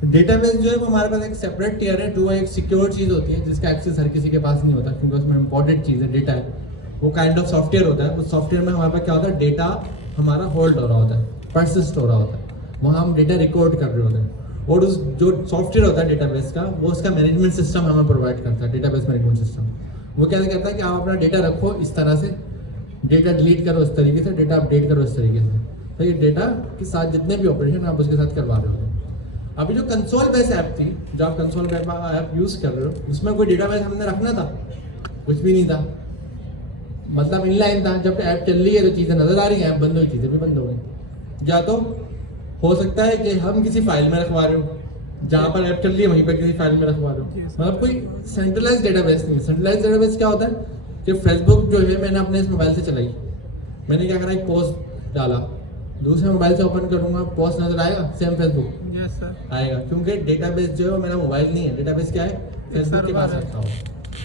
डेटाबेस जो है वो हमारे पास एक सेपरेट टियर है, जो एक सिक्योर चीज़ होती है जिसका एक्सेस हर किसी के पास नहीं होता, क्योंकि उसमें इंपॉर्टेंट चीज़ है, डेटा है। वो काइंड ऑफ सॉफ्टवेयर होता है, उस सॉफ्टवेयर में हमारे पास क्या होता है, डेटा हमारा होल्ड हो रहा होता है, परसिस्ट हो रहा होता है, वहाँ हम डेटा रिकॉर्ड कर रहे होते हैं। और उस जो सॉफ्टवेयर होता है डेटाबेस का, वो उसका मैनेजमेंट सिस्टम हमें प्रोवाइड करता है, डेटाबेस मैनेजमेंट सिस्टम। वो क्या कहता है कि आप अपना डेटा रखो इस तरह से, डेटा डिलीट करो इस तरीके से, डेटा अपडेट करो इस तरीके से। तो ये डेटा के साथ जितने भी ऑपरेशन आप उसके साथ करवा रहे हो। अभी जो कंसोल बेस ऐप थी, जो आप कंसोल बेस ऐप यूज़ कर रहे हो, उसमें कोई डेटाबेस हमने रखना था? कुछ भी नहीं था, मतलब इनलाइन था। जब ऐप चल रही है तो चीज़ें नजर आ रही हैं, ऐप बंद हुई चीज़ें भी बंद हो गई। या तो हो सकता है कि हम किसी फाइल में रखवा रहे हो, जहाँ पर ऐप चल रही है वहीं पर किसी फाइल में रखवा रहे हो, मतलब कोई सेंट्रलाइज डेटाबेस नहीं है। सेंट्रलाइज डेटाबेस क्या होता है कि फेसबुक जो है मैंने अपने इस मोबाइल से चलाई, मैंने क्या करा, एक पोस्ट डाला, दूसरे मोबाइल से ओपन करूंगा, पोस्ट नजर आएगा, सेम फेसबुक यस सर आएगा, क्योंकि डेटाबेस जो है वो मेरा मोबाइल नहीं है, डेटाबेस क्या है, फेसबुक के पास रखा हो,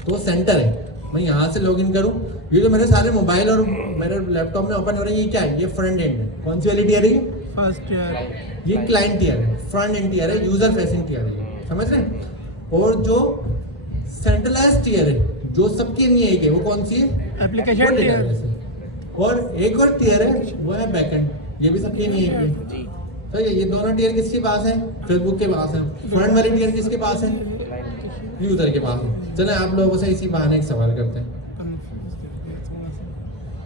तो वो सेंटर है। मैं यहाँ से लॉगिन करूँ, ये जो मेरे सारे मोबाइल और मेरे लैपटॉप में ओपन हो रहे हैं, ये क्या है, ये फ्रंट एंड है। कौन सी वाली टियर है? फर्स्ट ईयर ये क्लाइंट टियर है, फ्रंट एंड टियर है, यूजर फेसिंग टियर है, समझ रहे हैं। और जो सेंट्रलाइज टियर है, जो सबके लिए एक है, वो कौन सी है, एप्लीकेशन वो टियर। database है। और एक और टियर है, वो है बैकएंड, ये भी सबके लिए एक है। तो ये दोनों टियर किसके पास है, फेसबुक के पास है। फ्रंट वाली टियर किसके पास है, यूजर के पास है। चले आप लोगों से इसी बहाने एक सवाल करते हैं।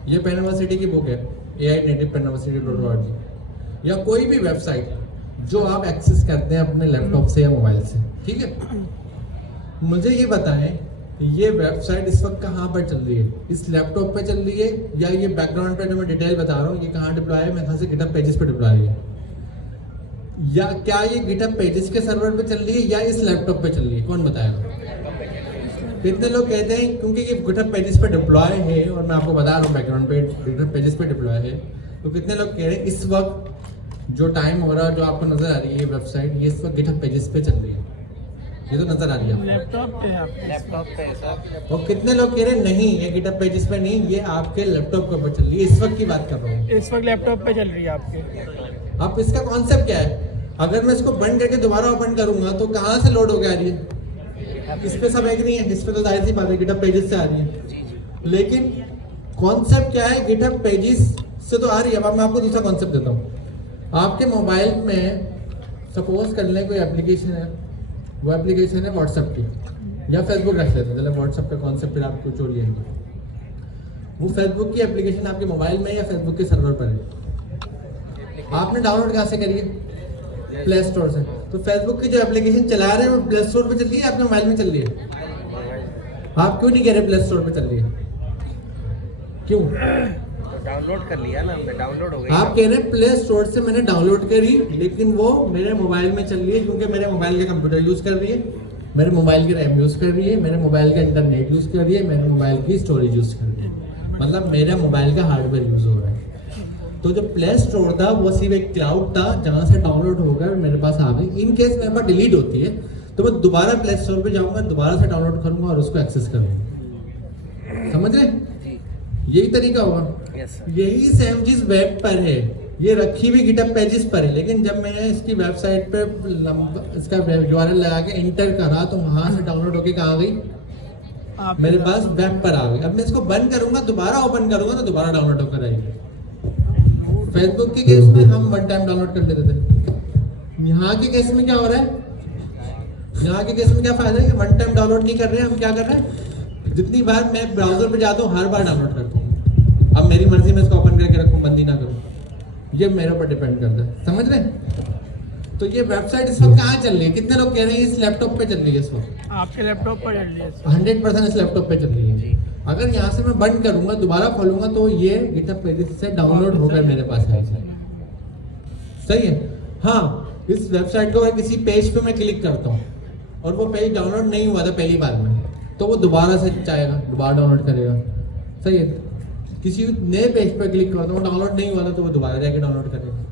ये पेन यूनिवर्सिटी की बुक है, AI नेटिव पेन यूनिवर्सिटी.org, या कोई भी वेबसाइट जो आप एक्सेस करते हैं अपने लैपटॉप से या मोबाइल से, ठीक है। मुझे ये बताएं, ये वेबसाइट इस वक्त कहाँ पर चल रही है, इस लैपटॉप पे चल रही है, या ये बैकग्राउंड पे जो मैं डिटेल बता रहा हूँ ये कहाँ डिप्लॉय है, मेरे ख्याल से गिटहब पेजेस पे डिप्लॉय है, या क्या ये गिटहब पेजेस के सर्वर पे चल रही है या इस लैपटॉप पे चल रही है, कौन बताएगा। कितने लोग कहते हैं क्योंकि ये गिटहब पेजेस पे डिप्लॉय है, और मैं आपको बता रहा हूँ बैकग्राउंड पे गिटहब पेजेस पे डिप्लॉय है, तो कितने लोग कह रहे हैं इस वक्त जो टाइम हो रहा है, जो आपको नजर आ रही है ये वेबसाइट, ये इस वक्त गिटहब पेजेस पे चल रही है, ये तो नजर आ रही है लैपटॉप पे है आपके, लैपटॉप पे सर। और कितने लोग कह रहे हैं नहीं ये गिटहब पेजेस पे नहीं, ये आपके लैपटॉप के ऊपर चल रही है, इस वक्त की बात कर रहा हूँ। इस वक्त लैपटॉप पे चल रही है आपके। अब इसका कॉन्सेप्ट क्या है, अगर मैं इसको बंद करके दोबारा ओपन करूंगा तो कहाँ से लोड होकर आ रही है, इस पे सब एक नहीं है, इस पे तो जाहिर सी बात है गिटहब पेजेस से आ रही है। लेकिन कॉन्सेप्ट क्या है, गिटहब पेजेस से तो आ रही है। अब मैं आपको दूसरा कॉन्सेप्ट देता हूँ। आपके मोबाइल में सपोज कर लें कोई एप्लीकेशन है, वो एप्लीकेशन है व्हाट्सएप की, या फेसबुक रख लेते हैं, चलो व्हाट्सएप का कॉन्सेप्ट फिर आपको छोड़िए। वो फेसबुक की एप्लीकेशन आपके मोबाइल में या फेसबुक के सर्वर पर है, आपने डाउनलोड कहाँ से करी है, प्ले स्टोर से। तो फेसबुक की जो एप्लीकेशन चला रहे हैं वो प्ले स्टोर पे चल रही है, आपके मोबाइल में चल रही है। आप क्यों नहीं कह रहे प्ले स्टोर पे चल रही है, क्यों? डाउनलोड कर लिया ना हमने, डाउनलोड हो गई। आप कह रहे हैं प्ले स्टोर से मैंने डाउनलोड करी, लेकिन वो मेरे मोबाइल में चल रही है, क्योंकि मेरे मोबाइल का कंप्यूटर यूज कर रही है, मेरे मोबाइल की रैम यूज कर रही है, मेरे मोबाइल का इंटरनेट यूज कर रही है, मेरे मोबाइल की स्टोरेज यूज कर रही है, मतलब मेरे मोबाइल का हार्डवेयर यूज हो रहा है। तो जो प्ले स्टोर था वो सिर्फ एक क्लाउड था जहाँ से डाउनलोड होकर मेरे पास आ गई। इन केस मेरे पास डिलीट होती है तो मैं दोबारा प्ले स्टोर पे जाऊंगा, दोबारा से डाउनलोड करूंगा और उसको एक्सेस करूंगा। समझ रहे? यही तरीका होगा। यही सेम चीज वेब पर है, ये रखी भी गिटहब पेजेस पर है, लेकिन जब मैंने इसकी वेबसाइट पे इसका URL लगा के इंटर करा तो वहां से डाउनलोड होके कहाँ आ गई, मेरे पास वेब पर आ गई। अब मैं इसको बंद करूंगा, दोबारा ओपन करूंगा तो दोबारा डाउनलोड होकर आएगी। फेसबुक के केस में हम वन टाइम डाउनलोड कर लेते थे। यहाँ के केस में क्या हो रहा है, यहाँ के केस में क्या फायदा है कि वन टाइम डाउनलोड नहीं कर रहे हैं हम, क्या कर रहे हैं, जितनी बार मैं ब्राउजर पे जाता हूँ हर बार डाउनलोड करता हूँ। अब मेरी मर्जी में इसको ओपन करके रखूँ, बंद ही ना करूँ, ये मेरे ऊपर डिपेंड करता है, समझ रहे हैं। तो ये वेबसाइट इस वक्त कहाँ चल रही है, कितने लोग कह रहे हैं इस लैपटॉप पे चल रही है इस वक्त? आपके लैपटॉप पर चल रही है? 100% इस लैपटॉप पे चल रही है। अगर यहाँ से मैं बंद करूंगा दोबारा खोलूंगा तो ये गिटहब पेजेस से डाउनलोड होकर मेरे पास है। सही है। हाँ, इस वेबसाइट को अगर किसी पेज पे मैं क्लिक करता हूँ और वो पेज डाउनलोड नहीं हुआ था पहली बार में, तो वो दोबारा से चाहेगा, दोबारा डाउनलोड करेगा। सही है। किसी नए पेज पे क्लिक करता हूँ, डाउनलोड नहीं हुआ था, तो वो दोबारा जाके डाउनलोड करेगा।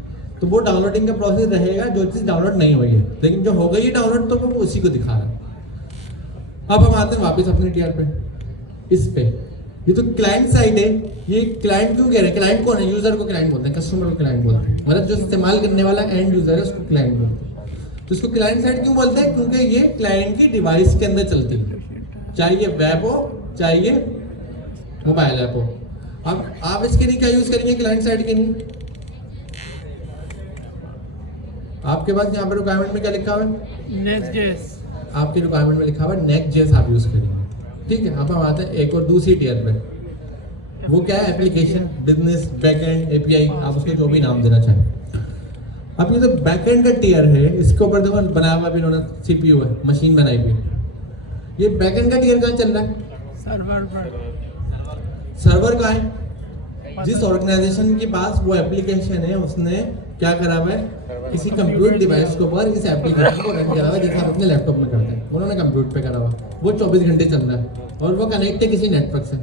तो वो डाउनलोडिंग का प्रोसेस रहेगा, जो चीज़ डाउनलोड नहीं हुई है, लेकिन जो हो गई है डाउनलोड तो वो उसी को दिखा रहा है। अब हम आते हैं वापस अपने टीआर पे, इस पे। ये तो क्लाइंट साइड है, ये क्लाइंट क्यों कह रहे हैं? क्लाइंट कौन है? यूजर को क्लाइंट बोलते हैं, कस्टमर को क्लाइंट बोलते हैं, मतलब जो इस्तेमाल करने वाला एंड यूजर है उसको क्लाइंट बोलते हैं। तो इसको क्लाइंट साइड क्यों बोलते हैं? क्योंकि ये क्लाइंट की डिवाइस के अंदर चलती है, चाहे ये वेब हो चाहे ये मोबाइल ऐप हो। अब आप इसके लिए क्या यूज करेंगे क्लाइंट साइड के लिए? आपके पास यहाँ पर रिक्वायरमेंट में क्या लिखा हुआ है? नेक्स्ट.जेएस। आपकी रिक्वायरमेंट में लिखा हुआ है नेक्स्ट.जेएस आप यूज करेंगे। ठीक है। अब हम आते हैं एक और दूसरी टियर पे, वो क्या है? एप्लीकेशन, बिजनेस, बैकएंड, एपीआई, आप उसको जो भी नाम देना चाहें। अब ये जो बैकएंड का टियर है, इसके ऊपर देखो बनाया हुआ भी इन्होंने सीपीयू है, मशीन बनाई हुई। ये बैकएंड का टियर कहाँ चल रहा है? सर्वर पर। सर्वर कहाँ है? जिस ऑर्गेनाइजेशन के पास वो एप्लीकेशन है उसने क्या करा हुआ है? किसी कंप्यूटर डिवाइस के ऊपर इस एप्लीकेशन को रन करा हुआ है, जैसे आप अपने लैपटॉप में करते हैं, उन्होंने कंप्यूटर पे करा हुआ, वो 24 घंटे चल रहा है और वो कनेक्ट है किसी नेटवर्क से।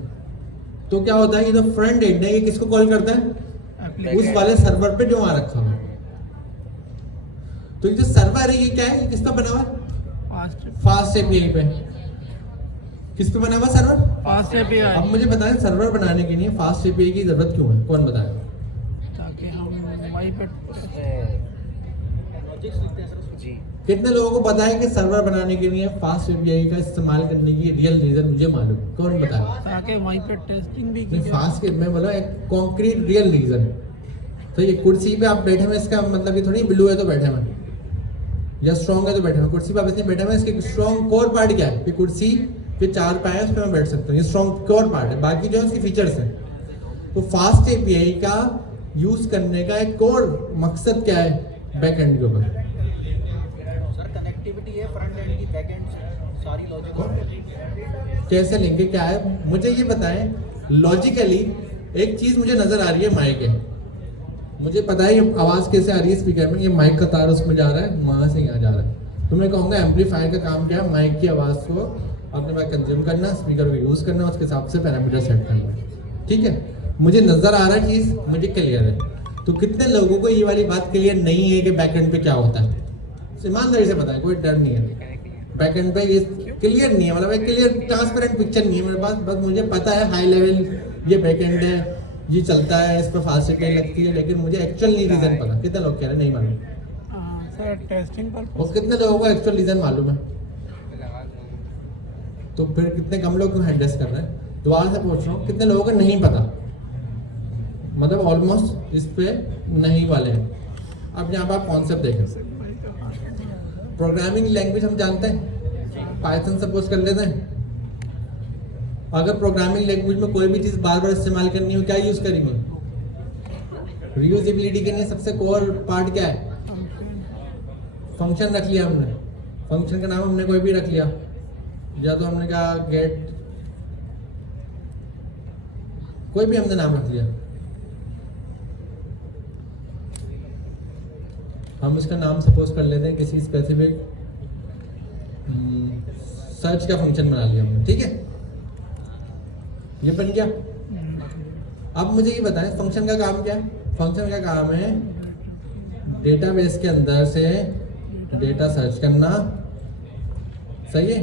तो क्या होता है, ये जो फ्रंट एंड है ये किसको कॉल करता है? उस वाले सर्वर पे जो वहां रखा हुआ है। तो ये जो सर्वर है ये क्या है? ये किसका बना हुआ है? फास्ट एपीआई पे। किस पे बना हुआ सर्वर? Fast API. अब मुझे बताएं सर्वर बनाने के लिए फास्ट एपीआई की जरूरत क्यों है? कौन बताएगा? ताकि हम वहीं पर जी कितने लोगों को पता है कि सर्वर बनाने के लिए फास्ट एपीआई का इस्तेमाल करने की रियल रीजन मुझे मालूम, कौन बताएगा? ताकि वहीं पर टेस्टिंग भी की जाए। फास्ट में बोला एक कॉन्क्रीट रियल रीजन। तो ये कुर्सी पे आप बैठे हुए, इसका मतलब ये थोड़ी ब्लू है तो बैठे हुए या स्ट्रॉन्ग है तो बैठे हुए। कुर्सी पे आप इसलिए बैठे हुए, इसके स्ट्रॉन्ग कोर पार्ट क्या है? कि कुर्सी पे 4 पाए उस पर मैं बैठ सकता हूँ, ये स्ट्रॉन्ग कोर पार्ट है, बाकी जो है उसके फीचर्स हैं। तो फास्ट एपीआई का यूज करने का एक कोर मकसद क्या है? बैकएंड के ऊपर कनेक्टिविटी है फ्रंट एंड की, बैक एंड सारी लॉजिक कैसे लिंक क्या है मुझे ये बताएं। लॉजिकली एक चीज मुझे नजर आ रही है, माइक है, मुझे पता है ये आवाज कैसे आ रही है स्पीकर में, ये माइक का तार उसमें जा रहा है, वहां से यहाँ जा रहा है। तो मैं कहूँगा एम्पलीफायर का काम क्या है? माइक की आवाज को अपने पास कंज्यूम करना, स्पीकर को यूज करना, उसके हिसाब से पैरामीटर सेट करना। ठीक है, मुझे नजर आ रहा है चीज, मुझे क्लियर है। तो कितने लोगों को ये वाली बात क्लियर नहीं है कि बैकएंड पे क्या होता है? ईमानदारी से बताएं, कोई डर नहीं है। बैकएंड पे ये क्लियर नहीं है, मतलब एक क्लियर ट्रांसपेरेंट पिक्चर नहीं है मेरे पास। बस मुझे पता है हाई लेवल ये बैकएंड है, ये चलता है, इस पर फास्ट एपीआई लगती है, लेकिन मुझे एक्चुअल नहीं रीजन पता। कितने लोग कह रहे नहीं मालूम? सर टेस्टिंग पर और कितने लोगों को एक्चुअल रीजन मालूम है? तो फिर कितने कम लोग क्यों हैंडल्स कर रहे हैं? दोबारा से पूछ रहा हूँ, कितने लोगों को नहीं पता? मतलब ऑलमोस्ट इस पे नहीं वाले हैं। अब यहाँ पर आप कॉन्सेप्ट देखें, प्रोग्रामिंग लैंग्वेज हम जानते हैं, पाइथन सपोज कर लेते हैं। अगर प्रोग्रामिंग लैंग्वेज में कोई भी चीज बार बार इस्तेमाल करनी हो, क्या यूज करेंगे? रीयूजेबिलिटी के लिए सबसे कोर पार्ट क्या है? फंक्शन रख लिया हमने, फंक्शन का नाम हमने कोई भी रख लिया, या तो हमने कहा गेट, कोई भी हमने नाम रख लिया। हम उसका नाम सपोज कर लेते हैं किसी स्पेसिफिक सर्च का फंक्शन बना लिया हमने। ठीक है, ये बन गया। अब मुझे ये बताएं फंक्शन का काम क्या है? फंक्शन का काम है डेटाबेस के अंदर से डेटा सर्च करना। सही है।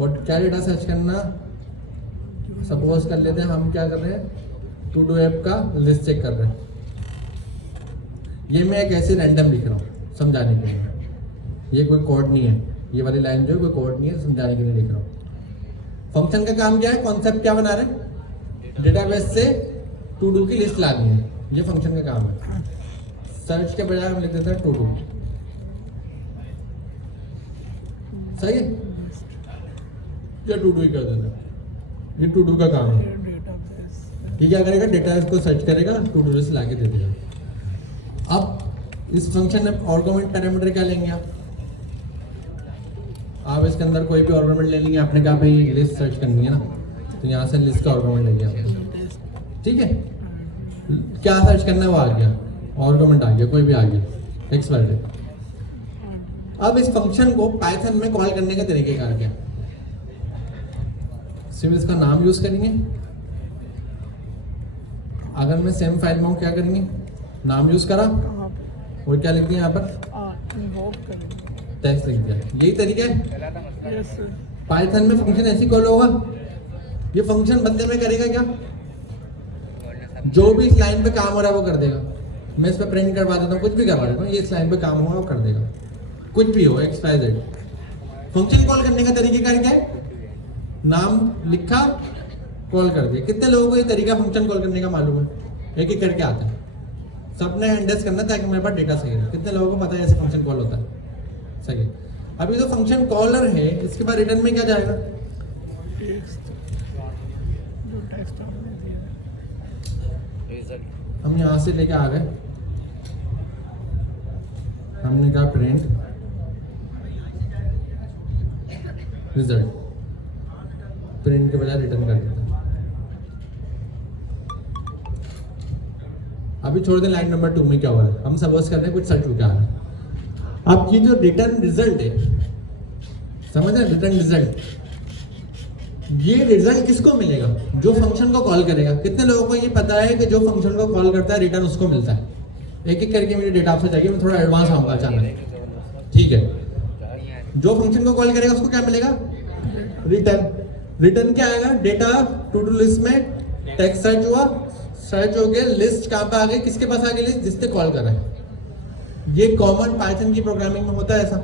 और क्या डेटा सर्च करना? सपोज कर लेते हैं हम क्या कर रहे हैं, टू डू ऐप का लिस्ट चेक कर रहे हैं। ये मैं एक ऐसे रैंडम लिख रहा हूँ समझाने के लिए, ये कोई कोड नहीं है, ये वाली लाइन जो है कोई कोड नहीं है, समझाने के लिए लिख रहा हूँ। फंक्शन का काम क्या है? कॉन्सेप्ट क्या बना रहे हैं? डेटाबेस से टू डू की लिस्ट लानी है। ये फंक्शन का काम है। सर्च के बजाय हम लिख देते हैं टू डू। सही है, या टू डू ही कर देते हैं, ये टू डू का काम है। ये क्या करेगा, डेटा को सर्च करेगा, टू डू लिस्ट लाके दे देगा। अब इस फंक्शन में आर्गुमेंट पैरामीटर क्या लेंगे आप इसके अंदर कोई भी आर्गुमेंट ले लेंगे। आपने कहा भाई लिस्ट सर्च करनी है ना, तो यहाँ से लिस्ट का आर्गुमेंट लेंगे आप। ठीक है, क्या सर्च करना है वो आ गया, आर्गुमेंट आ गया, कोई भी आ गया, एक्स वाई। अब इस फंक्शन को पाइथन में कॉल करने का तरीकेकार क्या, सिर्फ इसका नाम यूज करेंगे। अगर मैं सेम फाइल में हूँ क्या करेंगे, नाम यूज करा और क्या लिख दिया यहाँ पर, टेक्स्ट लिख दिया। यही तरीका है। पाइथन में फंक्शन ऐसी कॉल होगा, ये फंक्शन बंदे में करेगा क्या, जो भी इस लाइन पे काम हो रहा है वो कर देगा। मैं इस पे प्रिंट करवा देता हूँ, कुछ भी करवा देता हूँ, ये इस लाइन पे काम होगा वो कर देगा, कुछ भी हो X Y Z. Function call करने का तरीका क्या है, नाम लिखा कॉल कर दिया। कितने लोगों को ये तरीका फंक्शन कॉल करने का मालूम है, एक एक करके आता है। सबने हैंडल्स करना ताकि मेरे पास डेटा सही रहे। कितने लोगों को पता है ऐसे फंक्शन कॉल होता है, सही है। अभी जो फंक्शन कॉलर है इसके बाद रिटर्न में क्या जाएगा, हम यहां से लेके आ गए, हमने कहा प्रिंट रिजल्ट, प्रिंट के बजाय रिटर्न कर देता। अभी छोड़ दें लाइन नंबर 2 में क्या हो रहा है, हम सपोज कर रहे हैं कुछ सर्च हो क्या है। अब ये जो रिटर्न रिजल्ट है, समझ रहे, रिटर्न रिजल्ट, ये रिजल्ट किसको मिलेगा, जो फंक्शन को कॉल करेगा। कितने लोगों को ये पता है कि जो फंक्शन को कॉल करता है रिटर्न उसको मिलता है। एक एक करके मेरी डेटा आपसे चाहिए, मैं थोड़ा एडवांस आऊंगा अचानक, ठीक है। जो फंक्शन को कॉल करेगा उसको क्या मिलेगा, रिटर्न। रिटर्न क्या आएगा, डेटा टू डू लिस्ट में टेक्स्ट सर्च हुआ, सर्च हो गया, लिस्ट कहाँ पे आ गई, किसके पास आ गई लिस्ट, जिसने कॉल करा है। ये कॉमन पाइथन की प्रोग्रामिंग में होता है ऐसा।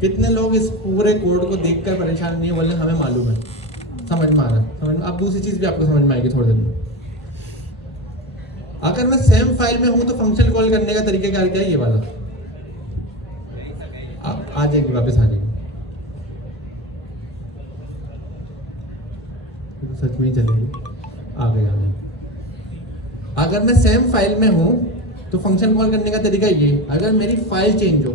कितने लोग इस पूरे कोड को देखकर परेशान नहीं है, बोले हमें मालूम है, समझ में आ रहा है, समझ में। अब दूसरी चीज भी आपको समझ में आएगी थोड़ी देर में। अगर मैं सेम फाइल में हूं तो फंक्शन कॉल करने का तरीका क्या है, ये वाला आ जाएगी, वापस आ जाएगी, सच में ही चलेगी, आ गई। अगर मैं सेम फाइल में हूं तो फंक्शन कॉल करने का तरीका ये, अगर मेरी फाइल चेंज हो,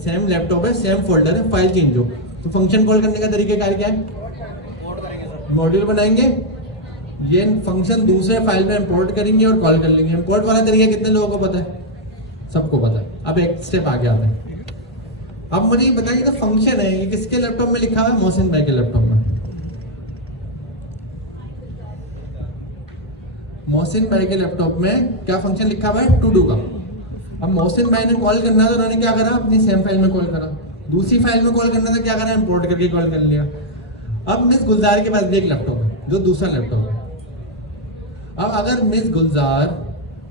सेम लैपटॉप है, सेम फोल्डर है, फाइल चेंज हो, तो फंक्शन कॉल करने का तरीका क्या है, मॉड्यूल बनाएंगे, ये फंक्शन दूसरे फाइल में इंपोर्ट करेंगे और कॉल कर लेंगे। इंपोर्ट वाला तरीका कितने लोगों को पता है, सबको पता है। अब एक स्टेप आगे आते हैं। अब मुझे ये बताइए तो फंक्शन है ये किसके लैपटॉप में लिखा हुआ है, मोहसिन भाई के लैपटॉप में। मोहसिन भाई के लैपटॉप में क्या फंक्शन लिखा हुआ है, टू डू का। अब मोहसिन भाई ने कॉल करना था, उन्होंने क्या करा, अपनी सेम फाइल में कॉल करा। दूसरी फाइल में कॉल करना था, क्या करा, इंपोर्ट करके कॉल कर लिया। अब मिस गुलजार के पास भी एक लैपटॉप है जो दूसरा लैपटॉप है। अब अगर मिस गुलजार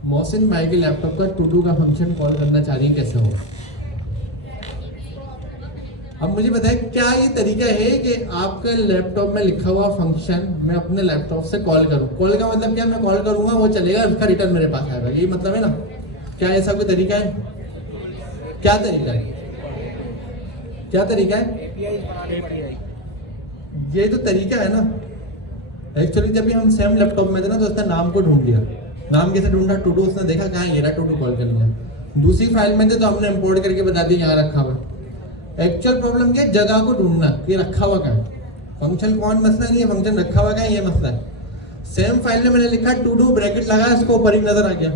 मोहसिन भाई के लैपटॉप का टू डू का फंक्शन कॉल करना चाह रही है, कैसे होगा। अब मुझे बताए क्या ये तरीका है कि आपके लैपटॉप में लिखा हुआ फंक्शन मैं अपने लैपटॉप से कॉल करूं। कॉल का मतलब क्या, मैं कॉल करूंगा वो चलेगा, उसका रिटर्न मेरे पास आएगा, यही मतलब है ना। क्या ऐसा कोई तरीका है, क्या तरीका है, क्या तरीका है, ये तो तरीका है ना। एक्चुअली जब भी हम सेम लैपटॉप में थे ना तो उसने नाम को ढूंढ लिया। नाम कैसे ढूंढा, टू डू, उसने देखा कहाँ ये रहा, टू डू कॉल कर लिया। दूसरी फाइल में थे तो हमने इंपोर्ट करके बता दिया यहाँ रखा हुआ। एक्चुअल प्रॉब्लम क्या है, जगह को ढूंढना, ये रखा हुआ क्या है। फंक्शन कौन मसला नहीं है, फंक्शन रखा हुआ क्या है, ये मसला है। सेम फाइल में मैंने लिखा टू डू, ब्रैकेट लगाया, इसको ऊपर ही नजर आ गया।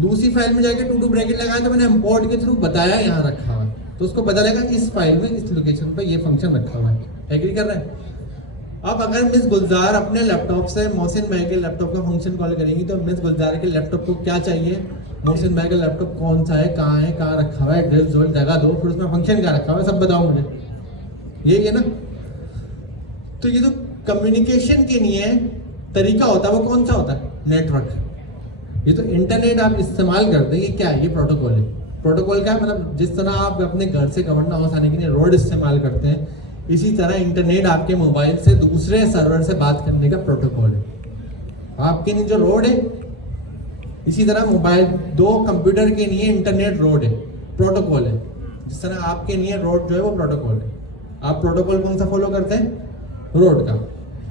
दूसरी फाइल में जाके टू डू ब्रैकेट लगाया तो मैंने इंपोर्ट के थ्रू बताया यहाँ रखा हुआ है, तो उसको पता लगा कि इस फाइल में इस लोकेशन पर ये फंक्शन रखा हुआ है। एग्री कर रहे हैं। अब अगर मिस गुलजार अपने लैपटॉप से मोहसिन भाई के लैपटॉप का फंक्शन कॉल करेंगी तो मिस गुलजार के लैपटॉप को क्या चाहिए, मोहसिन भाई का लैपटॉप कौन सा है, कहाँ रखा हुआ है, एड्रेस जो जगह दो, फिर उसमें फंक्शन क्या रखा हुआ है, सब बताओ मुझे। यही है ना। तो ये जो कम्युनिकेशन के लिए तरीका होता है वो कौन सा होता है, नेटवर्क। ये तो इंटरनेट आप इस्तेमाल करते हैं, ये क्या है, ये प्रोटोकॉल है। प्रोटोकॉल क्या है, मतलब जिस तरह आप अपने घर से गवर्नर हाउस आने के लिए रोड इस्तेमाल करते हैं, इसी तरह इंटरनेट आपके मोबाइल से दूसरे सर्वर से बात करने का प्रोटोकॉल है। आपके लिए जो रोड है इसी तरह मोबाइल, दो कंप्यूटर के लिए इंटरनेट रोड है, प्रोटोकॉल है। जिस तरह आपके लिए रोड जो है वो प्रोटोकॉल है। आप प्रोटोकॉल कौन सा फॉलो करते हैं? रोड का।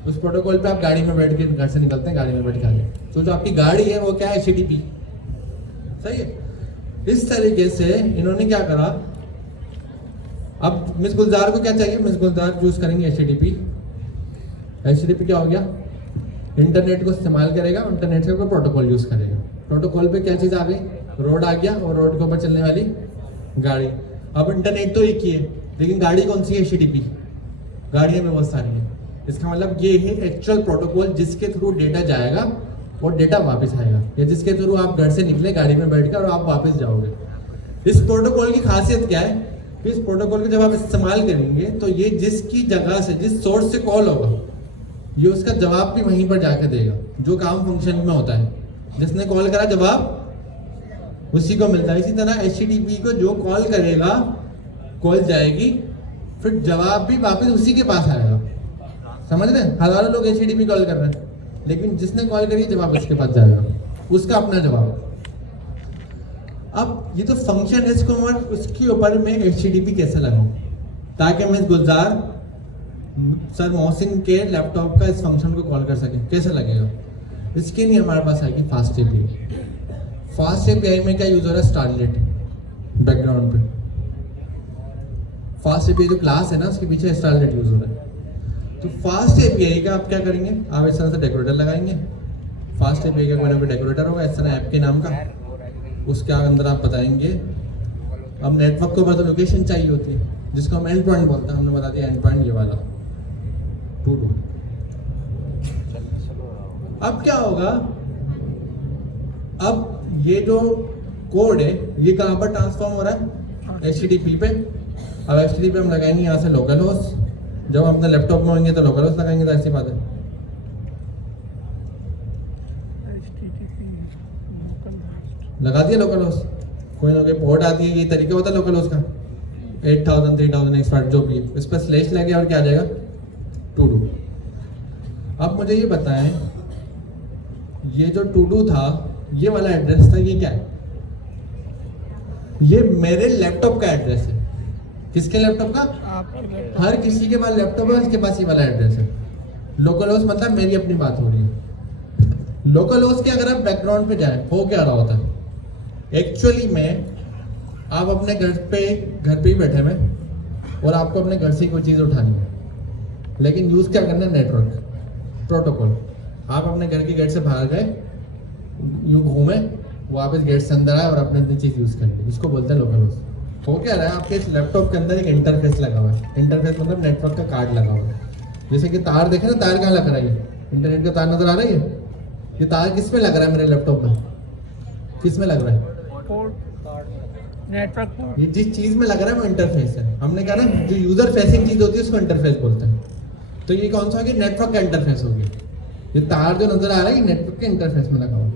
उस प्रोटोकॉल पे आप गाड़ी में बैठ के घर से निकलते हैं, गाड़ी में बैठ के आते हैं। तो जो आपकी गाड़ी है वो क्या है? HTTP। सही है। इस तरीके से इन्होंने क्या करा, अब मिस गुलजार को क्या चाहिए? मिस गुलजार यूज करेंगे HTTP। HTTP क्या हो गया? इंटरनेट को इस्तेमाल करेगा, इंटरनेट से कोई प्रोटोकॉल यूज करेगा। प्रोटोकॉल पे क्या चीज आ गई? रोड आ गया, और रोड के ऊपर चलने वाली गाड़ी। अब इंटरनेट तो एक ही है, लेकिन गाड़ी कौन सी है? HTTP। गाड़ियां में बहुत सारी है। इसका मतलब ये है एक्चुअल प्रोटोकॉल जिसके थ्रू डेटा जाएगा और डेटा वापस आएगा, या जिसके थ्रू आप घर से निकले गाड़ी में बैठकर और आप वापस जाओगे। इस प्रोटोकॉल की खासियत क्या है कि इस प्रोटोकॉल को जब आप इस्तेमाल करेंगे तो ये जिसकी जगह से, जिस सोर्स से कॉल होगा, ये उसका जवाब भी वहीं पर जाकर देगा, जो काम फंक्शन में होता है। जिसने कॉल करा जवाब उसी को मिलता है। इसी तरह HTTP को जो कॉल करेगा, कॉल जाएगी, फिर जवाब भी वापस उसी के पास आएगा। समझ रहे हैं? हजारों लोग HTTP कॉल कर रहे हैं, लेकिन जिसने कॉल करी जवाब उसके पास जाएगा, उसका अपना जवाब। अब ये तो फंक्शन है, इसको मैं उसके ऊपर में HTTP कैसे लगाऊं ताकि मैं गुलजार सर मोहसिन के लैपटॉप का इस फंक्शन को कॉल कर सके? कैसे लगेगा? इसके लिए हमारे पास आएगी फास्ट API। फास्ट API में क्या यूज हो रहा है? स्टारलेट बैकग्राउंड पे। फास्ट API जो क्लास है ना, उसके पीछे स्टारलेट यूज हो रहा है। तो फास्ट API का आप क्या करेंगे? आप इस तरह से डेकोरेटर लगाएंगे। फास्ट API का कोई ना कोई डेकोरेटर होगा इस तरह ऐप के नाम का, उसके अंदर आप बताएंगे। अब नेटवर्क के ऊपर तो लोकेशन चाहिए होती है, जिसको हम एंड पॉइंट बोलते हैं। हमने बता दिया एंड पॉइंट ये वाला टू। अब क्या होगा? अब ये जो कोड है ये कहां पर ट्रांसफॉर्म हो रहा है? HTTP पे। अब HTTP पे हम लगाएंगे यहाँ से लोकल होस्ट। जब हम अपने लैपटॉप में होंगे तो लोकल होस्ट लगाएंगे, तो ऐसी बात है। लगा दिया लोकल होस्ट, कोई ना कोई पोर्ट आती है, ये तरीका होता है लोकल होस्ट का। 8000 3000 एक्सपर्ट जो भी, इस पर स्लैश लगे और क्या आ जाएगा? To do. अब मुझे ये बताएं, ये जो टू डू था, ये वाला एड्रेस था, ये क्या है? ये मेरे लैपटॉप का एड्रेस है। किसके लैपटॉप का? हर किसी के पास लैपटॉप है, उसके पास ये वाला एड्रेस है। लोकल होस्ट मतलब मेरी अपनी बात हो रही है। लोकल होस्ट के अगर आप बैकग्राउंड पे जाएं, हो क्या रहा होता है? एक्चुअली में आप अपने घर पे ही बैठे हुए और आपको अपने घर से कोई चीज़ उठानी है, लेकिन यूज़ क्या करना है? Network protocol. आप अपने घर के गेट से बाहर गए, यूँ घूमे, वापस गेट से अंदर आए और अपने अपनी चीज़ यूज़ करके, इसको बोलते हैं लोकल होस्ट। हो क्या रहा है? आपके इस लैपटॉप के अंदर एक इंटरफेस लगा हुआ है। इंटरफेस मतलब नेटवर्क का कार्ड लगा हुआ है। जैसे कि तार देखें ना, तार कहाँ लग रहा है? इंटरनेट का तार नजर आ रही है? ये तार किस में लग रहा है? मेरे लैपटॉप में किस में लग रहा है? नेटवर्क। ये जिस चीज में लग रहा है वो इंटरफेस है। हमने कहा ना, जो यूजर फेसिंग चीज होती है उसको इंटरफेस बोलते हैं। तो ये कौन सा हो गया? नेटवर्क का इंटरफेस हो गया। ये तार जो नजर आ रहा है ये नेटवर्क के इंटरफेस में लगा हुआ है।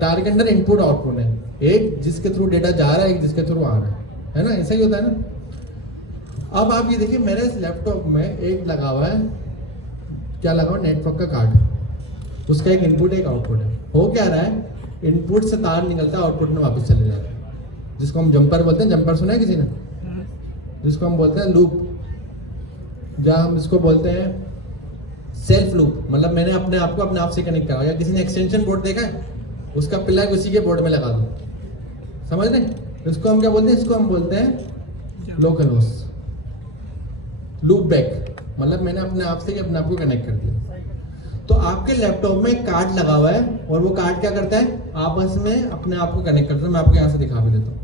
तार के अंदर इनपुट आउटपुट है, एक जिसके थ्रू डेटा जा रहा है, एक जिसके थ्रू आ रहा है ना? ऐसा ही होता है ना। अब आप ये देखिए, मेरे इस लैपटॉप में एक लगा हुआ है, क्या लगा हुआ? नेटवर्क का कार्ड। उसका एक इनपुट एक आउटपुट है। हो क्या रहा है? इनपुट से तार निकलता है, आउटपुट में वापस चले जाता है, जिसको हम जंपर बोलते हैं। जंपर सुना है किसी ने? जिसको हम बोलते हैं लूप, जहाँ हम इसको बोलते हैं सेल्फ लूप। मतलब मैंने अपने आप को अपने आप से कनेक्ट करा। या किसी ने एक्सटेंशन बोर्ड देखा है? उसका प्लग उसी के बोर्ड में लगा दो। समझ रहे? इसको हम क्या बोलते हैं? इसको हम बोलते हैं लोकल होस्ट। लूप बैक मतलब मैंने अपने आप से अपने आप को कनेक्ट कर दिया। तो आपके लैपटॉप में एक कार्ड लगा हुआ है और वो कार्ड क्या करता है? आपस में अपने आप को कनेक्ट करता है। मैं आपको यहाँ से दिखा भी देता हूँ।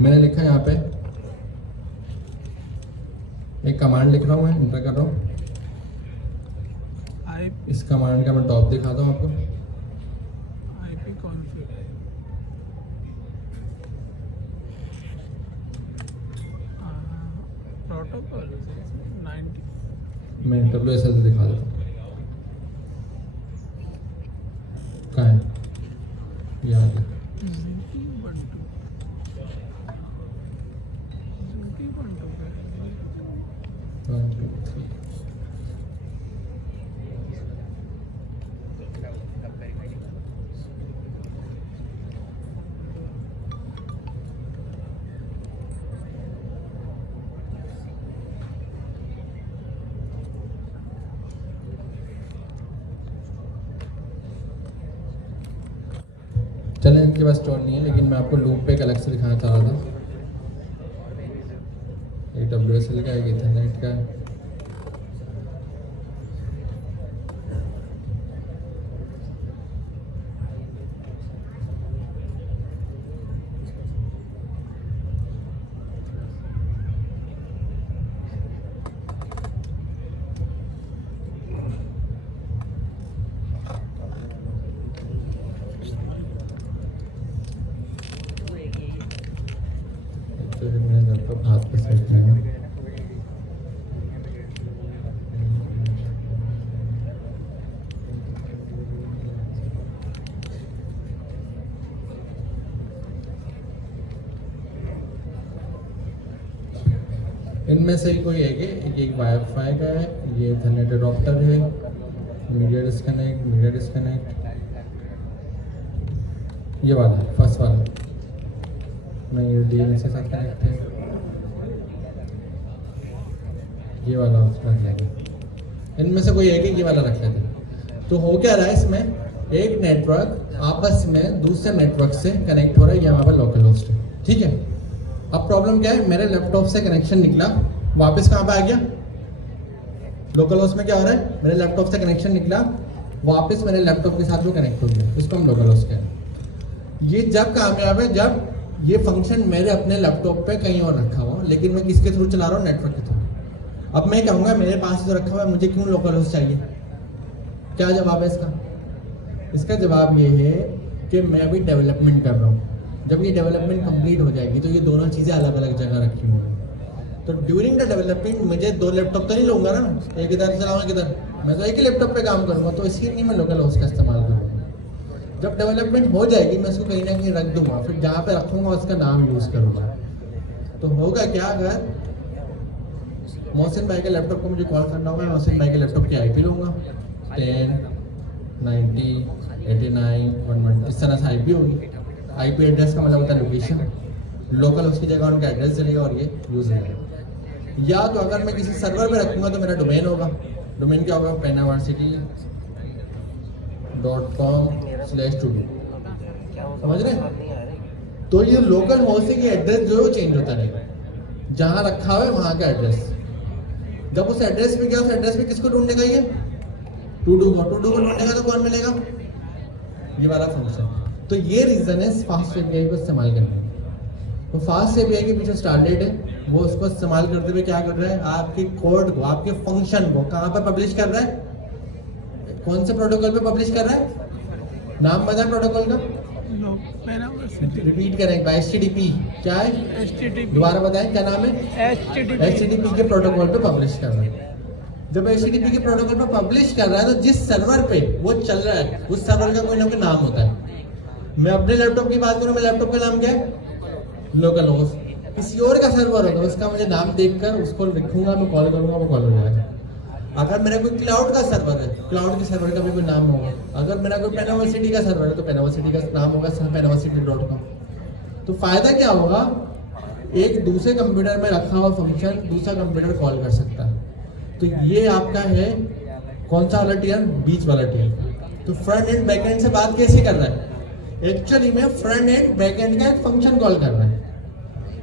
मैंने लिखा है यहाँ पे, एक कमांड लिख रहा हूँ, मैं इंटर कर रहा हूँ। इस कमांड का मैं टॉप दिखाता हूँ आपको। IP config protocol 90। मैं WSL से दिखा देता हूँ। कहाँ है? यहाँ पे। चलें, इनके पास स्टोर नहीं है, लेकिन मैं आपको लूप पे एक अलग से दिखाना चाह रहा था। एक WSL का, एक इथरनेट का है। तो मेरे लैपटॉप हाथ पे सेट नहीं है। इनमें से ही कोई है कि एक वाईफाई का है, ये इथरनेट अडॉप्टर है, मीडिया डिस्कनेक्ट, ये वाला फर्स्ट वाला नहीं, ये DNS के साथ कनेक्ट है, ये वाला उसका है। इनमें से कोई एक ये वाला रख लेते हैं। तो हो क्या रहा है इसमें, एक नेटवर्क आपस में दूसरे नेटवर्क से कनेक्ट हो रहा है, ये हमारा लोकल होस्ट है, ठीक है। अब प्रॉब्लम क्या है, मेरे लैपटॉप से कनेक्शन निकला, वापस कहाँ पे आ गया, लोकल होस्ट में क्या हो रहा है, मेरे लैपटॉप से कनेक्शन निकला, वापस मेरे लैपटॉप के साथ वो कनेक्ट हो गया, इसको हम लोकल होस्ट कह रहे हैं। ये जब कामयाब है जब ये फंक्शन मेरे अपने लैपटॉप पे कहीं और रखा हुआ, लेकिन मैं किसके थ्रू चला रहा हूँ, नेटवर्क के थ्रू। अब मैं कहूँगा मेरे पास तो रखा हुआ है, मुझे क्यों लोकल होस्ट चाहिए, क्या जवाब है इसका? इसका जवाब ये है कि मैं अभी डेवलपमेंट कर रहा हूँ, जब ये डेवलपमेंट कंप्लीट हो जाएगी तो ये दोनों चीज़ें अलग अलग जगह रखी हुई हैं। तो ड्यूरिंग द डेवलपमेंट मुझे दो लैपटॉप तो नहीं लूँगा ना, एक इधर चलाऊँगा किधर, मैं तो एक ही लैपटॉप पे काम करूँगा, तो इसलिए नहीं मैं लोकल होस्ट का इस्तेमाल करूँगा। जब डेवलपमेंट हो जाएगी मैं इसको कहीं ना कहीं रख दूंगा, फिर जहाँ पे रखूँगा उसका नाम यूज़ करूँगा। तो होगा क्या, अगर मोहसिन भाई के लैपटॉप को मुझे कॉल करना होगा, मोहसिन भाई के लैपटॉप की IP लूँगा 10, 90, 89, 120, इस तरह से IP होगी। IP एड्रेस का मतलब होता है लोकेशन, लोकल उसकी जगह उनका एड्रेस चलेगा और ये यूज़ होगा। या तो अगर मैं किसी सर्वर पे रखूँगा तो मेरा डोमेन होगा, डोमेन क्या होगा, penavarsity.com/studio, समझ रहे हैं? तो ये लोकल होस्ट की एड्रेस जो है वो चेंज होता रहेगा, जहाँ रखा हुआ है वहाँ का एड्रेस। जब उस एड्रेस पे गया, उस एड्रेस पे किसको ढूंढने का, ये टूडू को ढूंढने का, तो कौन मिलेगा, ये वाला फंक्शन। तो ये रीजन है फास्ट API को इस्तेमाल करने का। तो फास्ट API के पीछे स्टारलेट है, वो उसको इस्तेमाल करते हुए क्या कर रहा है, आपके कोड को, आपके फंक्शन को कहाँ पर पब्लिश कर रहा है, कौन से प्रोटोकॉल पे पब्लिश कर रहा है, नाम बताएं प्रोटोकॉल का, रिपीट करें, HTTP क्या है, दोबारा बताएं क्या नाम है, HTTP के प्रोटोकॉल पे पब्लिश कर रहा है। जब HTTP के प्रोटोकॉल पे पब्लिश कर रहा है तो जिस सर्वर पे वो चल रहा है उस सर्वर का कोई ना कोई नाम होता है। मैं अपने लैपटॉप की बात करूं, मेरे लैपटॉप का नाम क्या है, लोकल होस्ट। किसी और का सर्वर होगा, उसका मुझे नाम देखकर उसको लिखूंगा, मैं कॉल करूंगा, वो कॉल हो जाएगा। अगर मेरा कोई क्लाउड का सर्वर है, क्लाउड के सर्वर का भी कोई नाम होगा। अगर मेरा कोई पेनावर्सिटी का सर्वर है तो पेनावर्सिटी का नाम होगा penavarsity.com। तो फायदा क्या होगा, एक दूसरे कंप्यूटर में रखा हुआ फंक्शन दूसरा कंप्यूटर कॉल कर सकता है। तो ये आपका है कौन सा वाला टियर, बीच वाला टियर। तो फ्रंट एंड बैक एंड से बात कैसे कर रहा है, एक्चुअली में फ्रंट एंड बैक एंड का एक फंक्शन कॉल कर रहा है।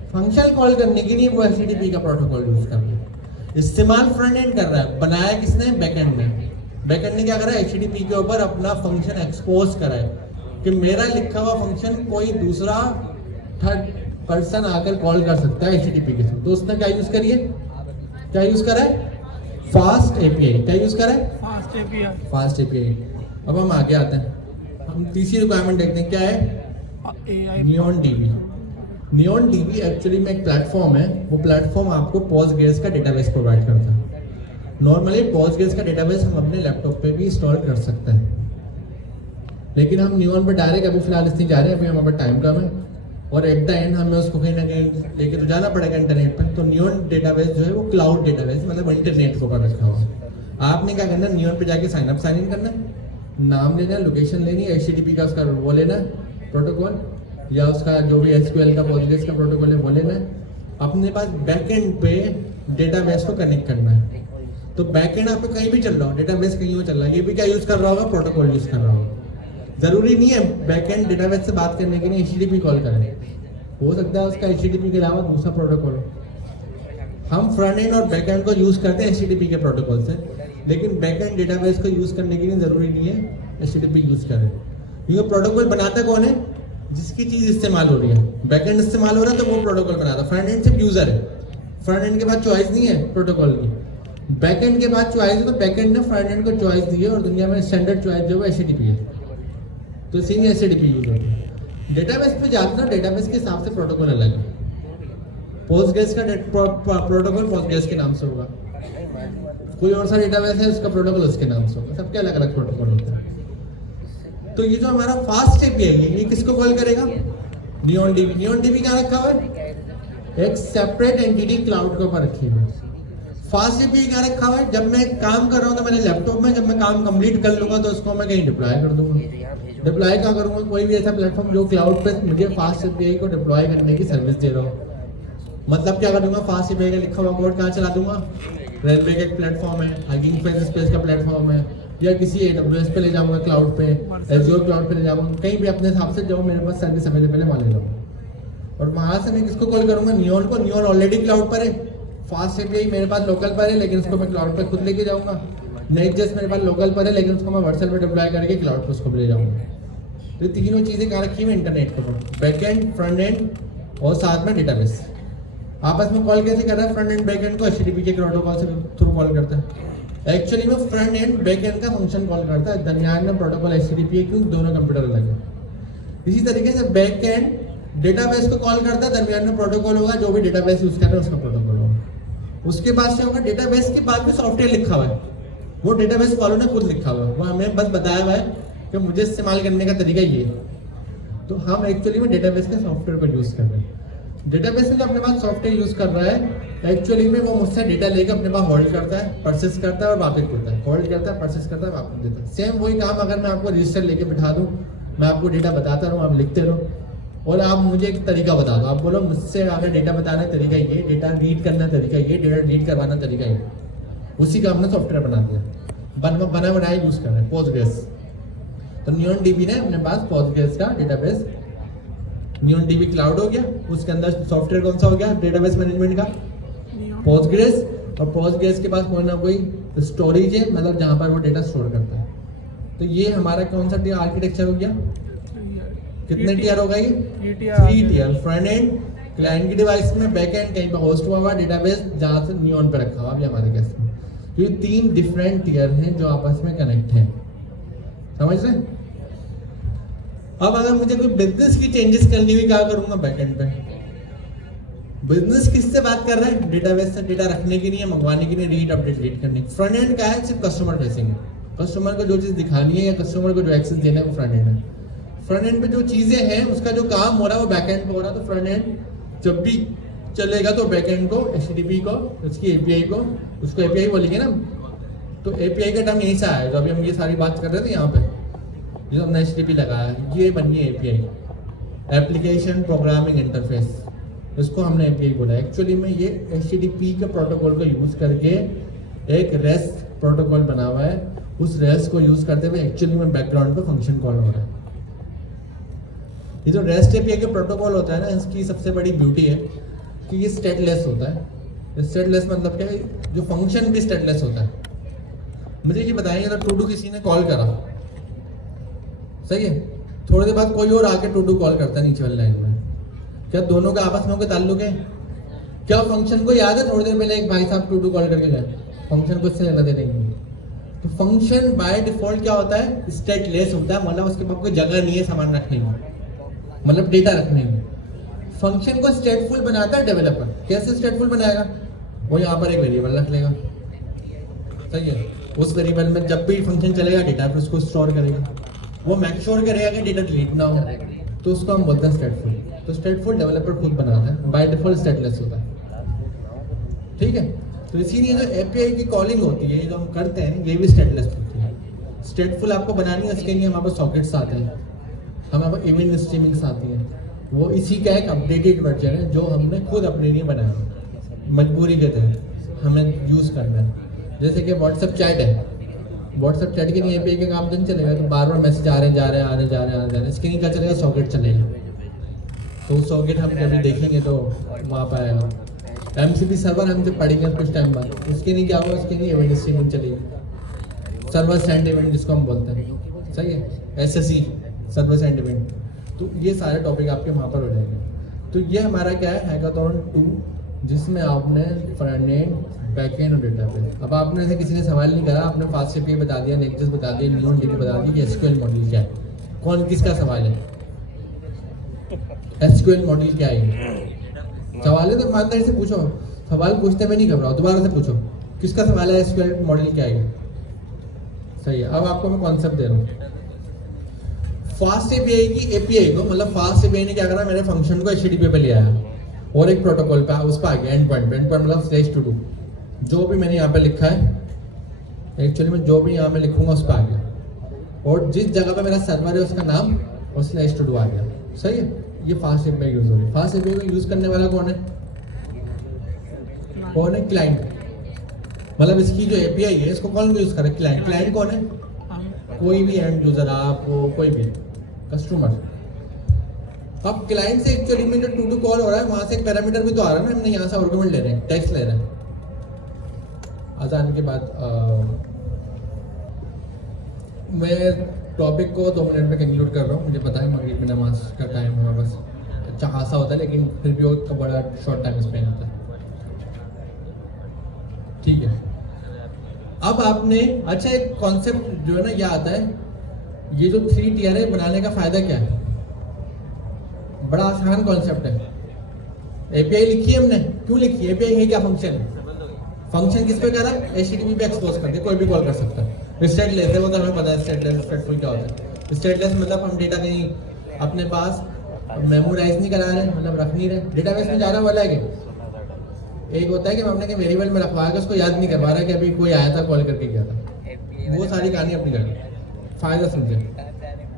फंक्शन कॉल करने के लिए वो HTTP का प्रोटोकॉल यूज कर रहा है। इस्तेमाल फ्रंट एंड कर रहा है, बनाया किसने, बैक एंड में। बैक एंड ने क्या करा है, HTTP के ऊपर अपना फंक्शन एक्सपोज करा है कि मेरा लिखा हुआ फंक्शन कोई दूसरा थर्ड पर्सन आकर कॉल कर सकता है HTTP के थ्रू। तो उसने क्या यूज करी है, क्या यूज करा है, फास्ट API। क्या यूज करा है, फास्ट API। अब हम आगे आते हैं, हम तीसरी रिक्वायरमेंट देखते हैं, क्या है, NeonDB। NeonDB एक्चुअली में एक प्लेटफॉर्म है, वो प्लेटफॉर्म आपको पोस्टग्रेस का डेटाबेस प्रोवाइड करता है। नॉर्मली पोस्टग्रेस का डेटाबेस हम अपने लैपटॉप पे भी इंस्टॉल कर सकते हैं, लेकिन हम नियॉन पे डायरेक्ट अभी फिलहाल इसलिए जा रहे हैं, अभी हमारे पास टाइम कम है और एट द एंड हमें उसको कहीं ना कहीं लेके तो जाना पड़ेगा इंटरनेट पर। तो नियॉन डेटाबेस जो है वो क्लाउड डेटाबेस, मतलब इंटरनेट के ऊपर रखा हुआ है। आपने क्या करना है, नियॉन पे जाके साइन अप साइन इन करना है, नाम लेना है, लोकेशन लेनी है, HTTP का उसका वो लेना है प्रोटोकॉल, या उसका जो भी SQL का पोस्टग्रेस का प्रोटोकॉल है वो लेना है। अपने पास बैकएंड पे डेटाबेस को कनेक्ट करना है। तो बैकएंड आपका कहीं भी चल रहा हो, डेटाबेस कहीं हो चल रहा है, ये भी क्या यूज कर रहा होगा, प्रोटोकॉल यूज कर रहा होगा। जरूरी नहीं है बैकएंड डेटाबेस से बात करने के लिए HTTP कॉल करें, हो सकता है उसका HTTP के अलावा दूसरा प्रोटोकॉल हो। हम फ्रंट एंड और बैक एंड को यूज करते हैं HTTP के प्रोटोकॉल से, लेकिन बैक एंड डेटाबेस को यूज करने के लिए जरूरी नहीं है HTTP यूज करें, क्योंकि प्रोटोकॉल बनाता कौन है? जिसकी चीज इस्तेमाल हो रही है। बैक एंड इस्तेमाल हो रहा है तो वो प्रोटोकॉल बनाता है। फ्रंट एंड सिर्फ यूजर है, फ्रंट एंड के बाद चॉइस नहीं है प्रोटोकॉल की। बैक एंड के बाद चॉइस है, तो बैक एंड ने फ्रंट एंड को चॉइस दी है और दुनिया में स्टैंडर्ड चॉइस जो है HTTP है, तो इसीलिए HTTP यूज होती है। डेटाबेस पे जाते ना, डेटाबेस के हिसाब से प्रोटोकॉल अलग है। पोस्टग्रेस का प्रोटोकॉल पोस्टग्रेस के नाम से होगा, कोई और सा डेटाबेस है उसका प्रोटोकॉल उसके नाम से होगा, सबके अलग अलग प्रोटोकॉल होते हैं। तो ये जो हमारा फास्ट API है ये किसको कॉल करेगा? Neon DB। नियॉन DB कहाँ रखा हुआ है? एक सेपरेट एंटिटी क्लाउड के ऊपर रखी हुई है। फास्ट API कहाँ रखा हुआ है? जब मैं काम कर रहा हूँ तो मैंने लैपटॉप में, जब मैं काम कंप्लीट कर लूंगा तो उसको मैं कहीं डिप्लॉय कर दूंगा। डिप्लॉय क्या करूंगा? कोई भी ऐसा प्लेटफॉर्म जो क्लाउड पे मुझे फास्ट API को डिप्लॉय करने की सर्विस दे रहा हो। मतलब क्या करूंगा? फास्ट API का लिखा हुआ कोड कहाँ चला दूंगा? रेलवे का एक प्लेटफॉर्म है, हगिंग फेस स्पेस का प्लेटफॉर्म है, या किसी AWS पे ले जाऊंगा, क्लाउड पे, Azure क्लाउड पे ले जाऊंगा, कहीं भी अपने हिसाब से जो मेरे पास सर्विस अवेलेबल है वहाँ ले जाऊंगा। और वहाँ से मैं किसको कॉल करूंगा? नियॉन को। नियॉन ऑलरेडी क्लाउड पर है, फास्ट API मेरे पास लोकल पर है लेकिन उसको मैं क्लाउड पर खुद लेके जाऊंगा। नेक्स्ट मेरे पास लोकल पर है लेकिन उसको मैं वर्चुअल पर डिप्लॉय करके क्लाउड पर उसको ले जाऊंगा। तो तीनों चीज़ें कहाँ रखी हुई? इंटरनेट के ऊपर, बैक एंड, फ्रंट एंड और साथ में डेटाबेस। आपस में कॉल कैसे कर रहा है? फ्रंट एंड बैक एंड को HTTP के प्रोटोकॉल से थ्रू कॉल करता है। एक्चुअली में फ्रंट एंड बैक एंड का फंक्शन कॉल करता है, दरमियान में प्रोटोकॉल HTTP है क्योंकि दोनों कंप्यूटर अलग है। इसी तरीके से बैक एंड डेटाबेस को कॉल करता है, दरमियान में प्रोटोकॉल होगा, जो भी डेटाबेस यूज कर रहा है उसका प्रोटोकॉल होगा। उसके बाद से होगा डेटाबेस के बाद में सॉफ्टवेयर लिखा हुआ है, वो डेटाबेस वालों ने खुद लिखा हुआ है, वो हमें बस बताया हुआ है कि मुझे इस्तेमाल करने का तरीका ये है। तो हम एक्चुअली में डेटाबेस के सॉफ्टवेयर को यूज कर रहे हैं। डेटाबेस में जो अपने पास सॉफ्टवेयर यूज कर रहा है एक्चुअली में वो मुझसे डेटा लेकर अपने पास होल्ड करता है, प्रोसेस करता है और वापस देता है। होल्ड करता है, प्रोसेस करता है, वापस देता है। सेम वही काम अगर मैं आपको रजिस्टर लेके बिठा दूं, मैं आपको डेटा बताता रहूं, आप लिखते रहो और आप मुझे एक तरीका बता दो। आप बोलो मुझसे अगर डेटा बताना तरीका ये, डेटा रीड करना तरीका ये, डेटा रीड करवाना तरीका ये, उसी का हमने सॉफ्टवेयर बना दिया, बना बनाया यूज कर रहे हैं पोस्टग्रेस। तो नियॉन DB ने अपने पास पोस्टग्रेस का डेटाबेस, नियॉन DB क्लाउड हो गया, उसके अंदर सॉफ्टवेयर कौन सा हो गया? डेटाबेस मैनेजमेंट का पोस्टग्रेस। और पोस्टग्रेस के पास कोई ना कोई स्टोरेज है, मतलब जहां पर वो डेटा स्टोर करता है। तो ये हमारा कौन सा आर्किटेक्चर हो गया? कितने टीयर होगा ये? 3 टीयर। फ्रंट एंड क्लाइंट की डिवाइस में, बैक एंड कहीं पर होस्ट हुआ हुआ डेटाबेस जहां से नियॉन पे रखा हुआ अभी हमारे केस में। ये 3 डिफरेंट टीयर हैं जो आपस में कनेक्ट हैं, समझ रहे? अब अगर मुझे कोई बिजनेस की चेंजेस करनी हुई क्या करूंगा? बैकएंड पे। बिजनेस किससे बात कर रहा है? डेटाबेस से। डेटा रखने की नहीं है, मंगवाने की नहीं, रीड अपडेट रीड करने की। फ्रंट एंड क्या है? सिर्फ कस्टमर फेसिंग है, कस्टमर को जो चीज दिखानी है या कस्टमर को जो एक्सेस देना है वो फ्रंट एंड है। फ्रंट एंड पे जो चीजें हैं उसका जो काम हो रहा है वो बैक एंड पे हो रहा है। तो फ्रंट एंड जब भी चलेगा तो बैक एंड को, HTTP को, उसकी API को, उसको API बोलेंगे ना, तो API का टर्म यहीं से आया। जो अभी हम ये सारी बात कर रहे थे यहाँ पे जो हमने HTTP लगाया, ये बनी है API, एप्लीकेशन प्रोग्रामिंग इंटरफेस, इसको हमने API बोला। एक्चुअली में ये HTTP के प्रोटोकॉल को यूज करके एक REST प्रोटोकॉल बना हुआ है, उस REST को यूज करते हुए एक्चुअली में बैकग्राउंड पे फंक्शन कॉल हो रहा है। ये जो REST API के प्रोटोकॉल होता है ना, इसकी सबसे बड़ी ब्यूटी है कि ये स्टेटलेस होता है। स्टेटलेस मतलब क्या है? जो फंक्शन भी स्टेटलेस होता है। मुझे ये बताएंगे अगर टू डू किसी ने कॉल करा, सही है, थोड़ी देर बाद कोई और आके टू डू कॉल करता है नीचे वाली लाइन में, क्या दोनों का आपस में कोई ताल्लुक है? क्या फंक्शन को याद है थोड़ी देर पहले एक भाई साहब टू डू कॉल करके गए? फंक्शन को इससे लेना देना ही नहीं। तो फंक्शन बाय डिफॉल्ट क्या होता है? स्टेटलेस होता है, मतलब उसके पास कोई जगह नहीं है सामान रखने की, मतलब डेटा रखने की। फंक्शन को स्टेटफुल बनाता है डेवलपर। कैसे स्टेटफुल बनाएगा? वो यहाँ पर एक वेरिएबल रख लेगा, सही है, उस वेरिएबल में जब भी फंक्शन चलेगा डेटा फिर उसको स्टोर करेगा, वो मेक श्योर करेगा कि डेटा डिलीट ना हो, तो उसको हम बोलते हैं स्टेटफुल। तो स्टेटफुल डेवलपर खुद बनाता है, बाय डिफॉल्ट स्टेटलेस होता है, ठीक है। तो इसीलिए जो API की कॉलिंग होती है जो हम करते हैं ये भी स्टेटलेस होती है। स्टेटफुल आपको बनानी है, उसके लिए हमारे पास सॉकेट्स आते हैं, हमारे पास इवेंट स्ट्रीमिंग्स आती हैं, वो इसी का एक अपडेटेड वर्जन है जो हमने खुद अपने लिए बनाया, मजबूरी के तहत हमें यूज़ करना है। जैसे कि व्हाट्सएप चैट है, व्हाट्सएप चैट के नहीं एपीआई का काम तो नहीं चलेगा, तो बार बार मैसेज आ रहे हैं इसके नहीं क्या चलेगा, सॉकेट चलेगा। तो सॉकेट हम जब देखेंगे तो वहाँ पर आएगा। एमसीपी सर्वर हम जब पढ़ेंगे कुछ टाइम बाद, उसके नहीं क्या होगा, उसके नहीं इवेंट स्ट्रीमिंग चलेगी, सर्वर सेंड इवेंट जिसको हम बोलते हैं, सही है, एसएसई सर्वर सेंड इवेंट। तो ये सारे टॉपिक आपके वहाँ पर हो जाएंगे। तो ये हमारा क्या है, हैकाथॉन 2, जिसमें आपने फ्रंट एंड बैक एंड और डेटाबेस। अब आपने ऐसे किसी ने सवाल नहीं करा, आपने फास्ट एपीआई बता दिया, नेक्सस बता दिया, न्यून डीबी बता दी कि एसक्यूएल मॉड्यूल क्या है। कौन किसका सवाल है, एसक्यूएल मॉड्यूल क्या है? सवाल है तो ईमानदारी से पूछो, सवाल पूछते में नहीं घबराओ, दोबारा से पूछो किसका सवाल है, एसक्यूएल मॉड्यूल क्या है? सही है। अब आपको मैं कॉन्सेप्ट दे रहा हूँ। फास्ट एपीआई की एपीआई को, मतलब फास्ट एपीआई ने क्या करा, मेरे फंक्शन को एचटीटीपी पे ले आया और एक प्रोटोकॉल पे उस पर आ गया, एंड पॉइंट मतलब /to do। जो भी मैंने यहाँ पे लिखा है, एक्चुअली मैं जो भी यहाँ में लिखूंगा उस पर आ गया, और जिस जगह पे मेरा सर्वर है उसका नाम और /to do आ गया। सही है, ये फास्ट एपीआई यूज हो रही है। फास्ट एपीआई को यूज करने वाला कौन है? क्लाइंट। मतलब इसकी जो एपीआई है इसको कौन यूज करे? क्लाइंट। क्लाइंट कौन है? कोई भी एंड यूजर, आप हो, कोई भी कस्टमर। अब क्लाइंट से एक्चुअली में जो to do कॉल हो रहा है, वहां से एक पैरामीटर भी तो आ रहा है ना, हमने यहाँ से आर्गुमेंट ले रहे हैं, टेक्स्ट ले रहे हैं। अजान के बाद मैं टॉपिक को 2 मिनट में कंक्लूड कर रहा हूँ। मुझे पता है मगरिब में नमाज का टाइम हमारे पास अच्छा खासा होता है, लेकिन फिर भी वो बड़ा शॉर्ट टाइम स्पेंड होता है। ठीक है, अब आपने अच्छा एक कॉन्सेप्ट जो है ना ये आता है, ये जो 3 टियर है बनाने का फायदा क्या है? बड़ा आसान कॉन्सेप्ट है। एपीआई लिखी है हमने, क्यों लिखी है? एपीआई है क्या? फंक्शन है। फंक्शन किस पे कर रहा है? एचटीटीपी पे एक्सपोज कर दे, कोई भी कॉल कर सकता है। स्टेटलेस है वो तो हमें पता है, स्टेटलेस स्टेटफुल क्या होता है। स्टेटलेस मतलब हम डेटा कहीं अपने पास मेमोराइज नहीं करा रहे, मतलब रख नहीं रहे, डेटाबेस में जा रहा है, वो अलग है। एक होता है कि हम अपने वेरिएबल में रखवा के उसको याद नहीं करवा रहा कि अभी कोई आया था कॉल करके गया था। वो सारी कहानी अपनी कर फायदा समझे।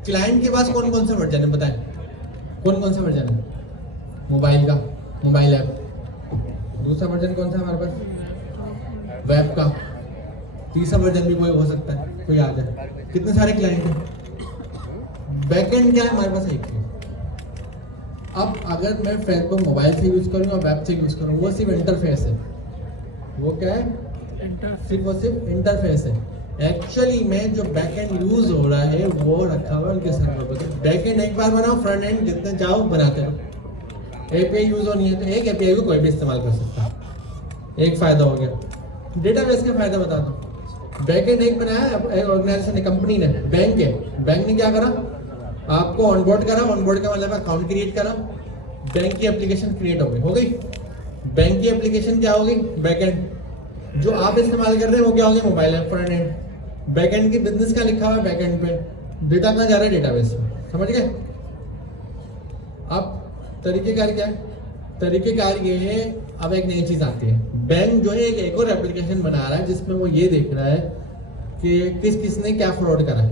क्लाइंट के पास कौन कौन से वर्जन है बताएं? कौन कौन से वर्जन है? मोबाइल का, मोबाइल ऐप। दूसरा वर्जन कौन सा हमारे पास? वेब का। तीसरा वर्जन भी कोई हो सकता है, कोई आ जाए। कितने सारे क्लाइंट हैं। बैकएंड क्या है हमारे पास? एक है। अब अगर मैं फेसबुक मोबाइल से यूज करूँ और वेब से यूज करूँ, वो सिर्फ इंटरफेस है। वो क्या है? सिर्फ इंटरफेस है। एक्चुअली में जो बैकएंड यूज हो रहा है वो रखा हुआ है उनके सर्वर पर। तो बैकएंड एक बार बनाओ, फ्रंट एंड जितने चाहो बनाते रहो। एपीआई यूज होनी है तो एक एपीआई को कोई भी इस्तेमाल कर सकता है। एक फायदा हो गया। डेटाबेस का फायदा बता दो। बैकएंड एक बनाया एक ऑर्गेनाइजेशन ने, कंपनी ने, बैंक है। बैंक ने क्या करा? आपको ऑनबोर्ड करा। ऑनबोर्ड का मतलब अकाउंट क्रिएट करा, बैंक की एप्लीकेशन क्रिएट हो गई। बैंक की एप्लीकेशन क्या होगी? बैकएंड। जो आप इस्तेमाल कर रहे हैं वो क्या होगी? Mobile app, front end. Backend की बिजनेस का लिखा हुआ है बैकएंड पे, डेटा कहाँ जा रहा है? डेटाबेस में। समझ गए? अब तरीकेकार क्या है? तरीकेकार ये है, अब एक नई चीज आती है। बैंक जो है एक और एप्लीकेशन बना रहा है जिसमें वो ये देख रहा है कि किस किसने क्या फ्रॉड करा है,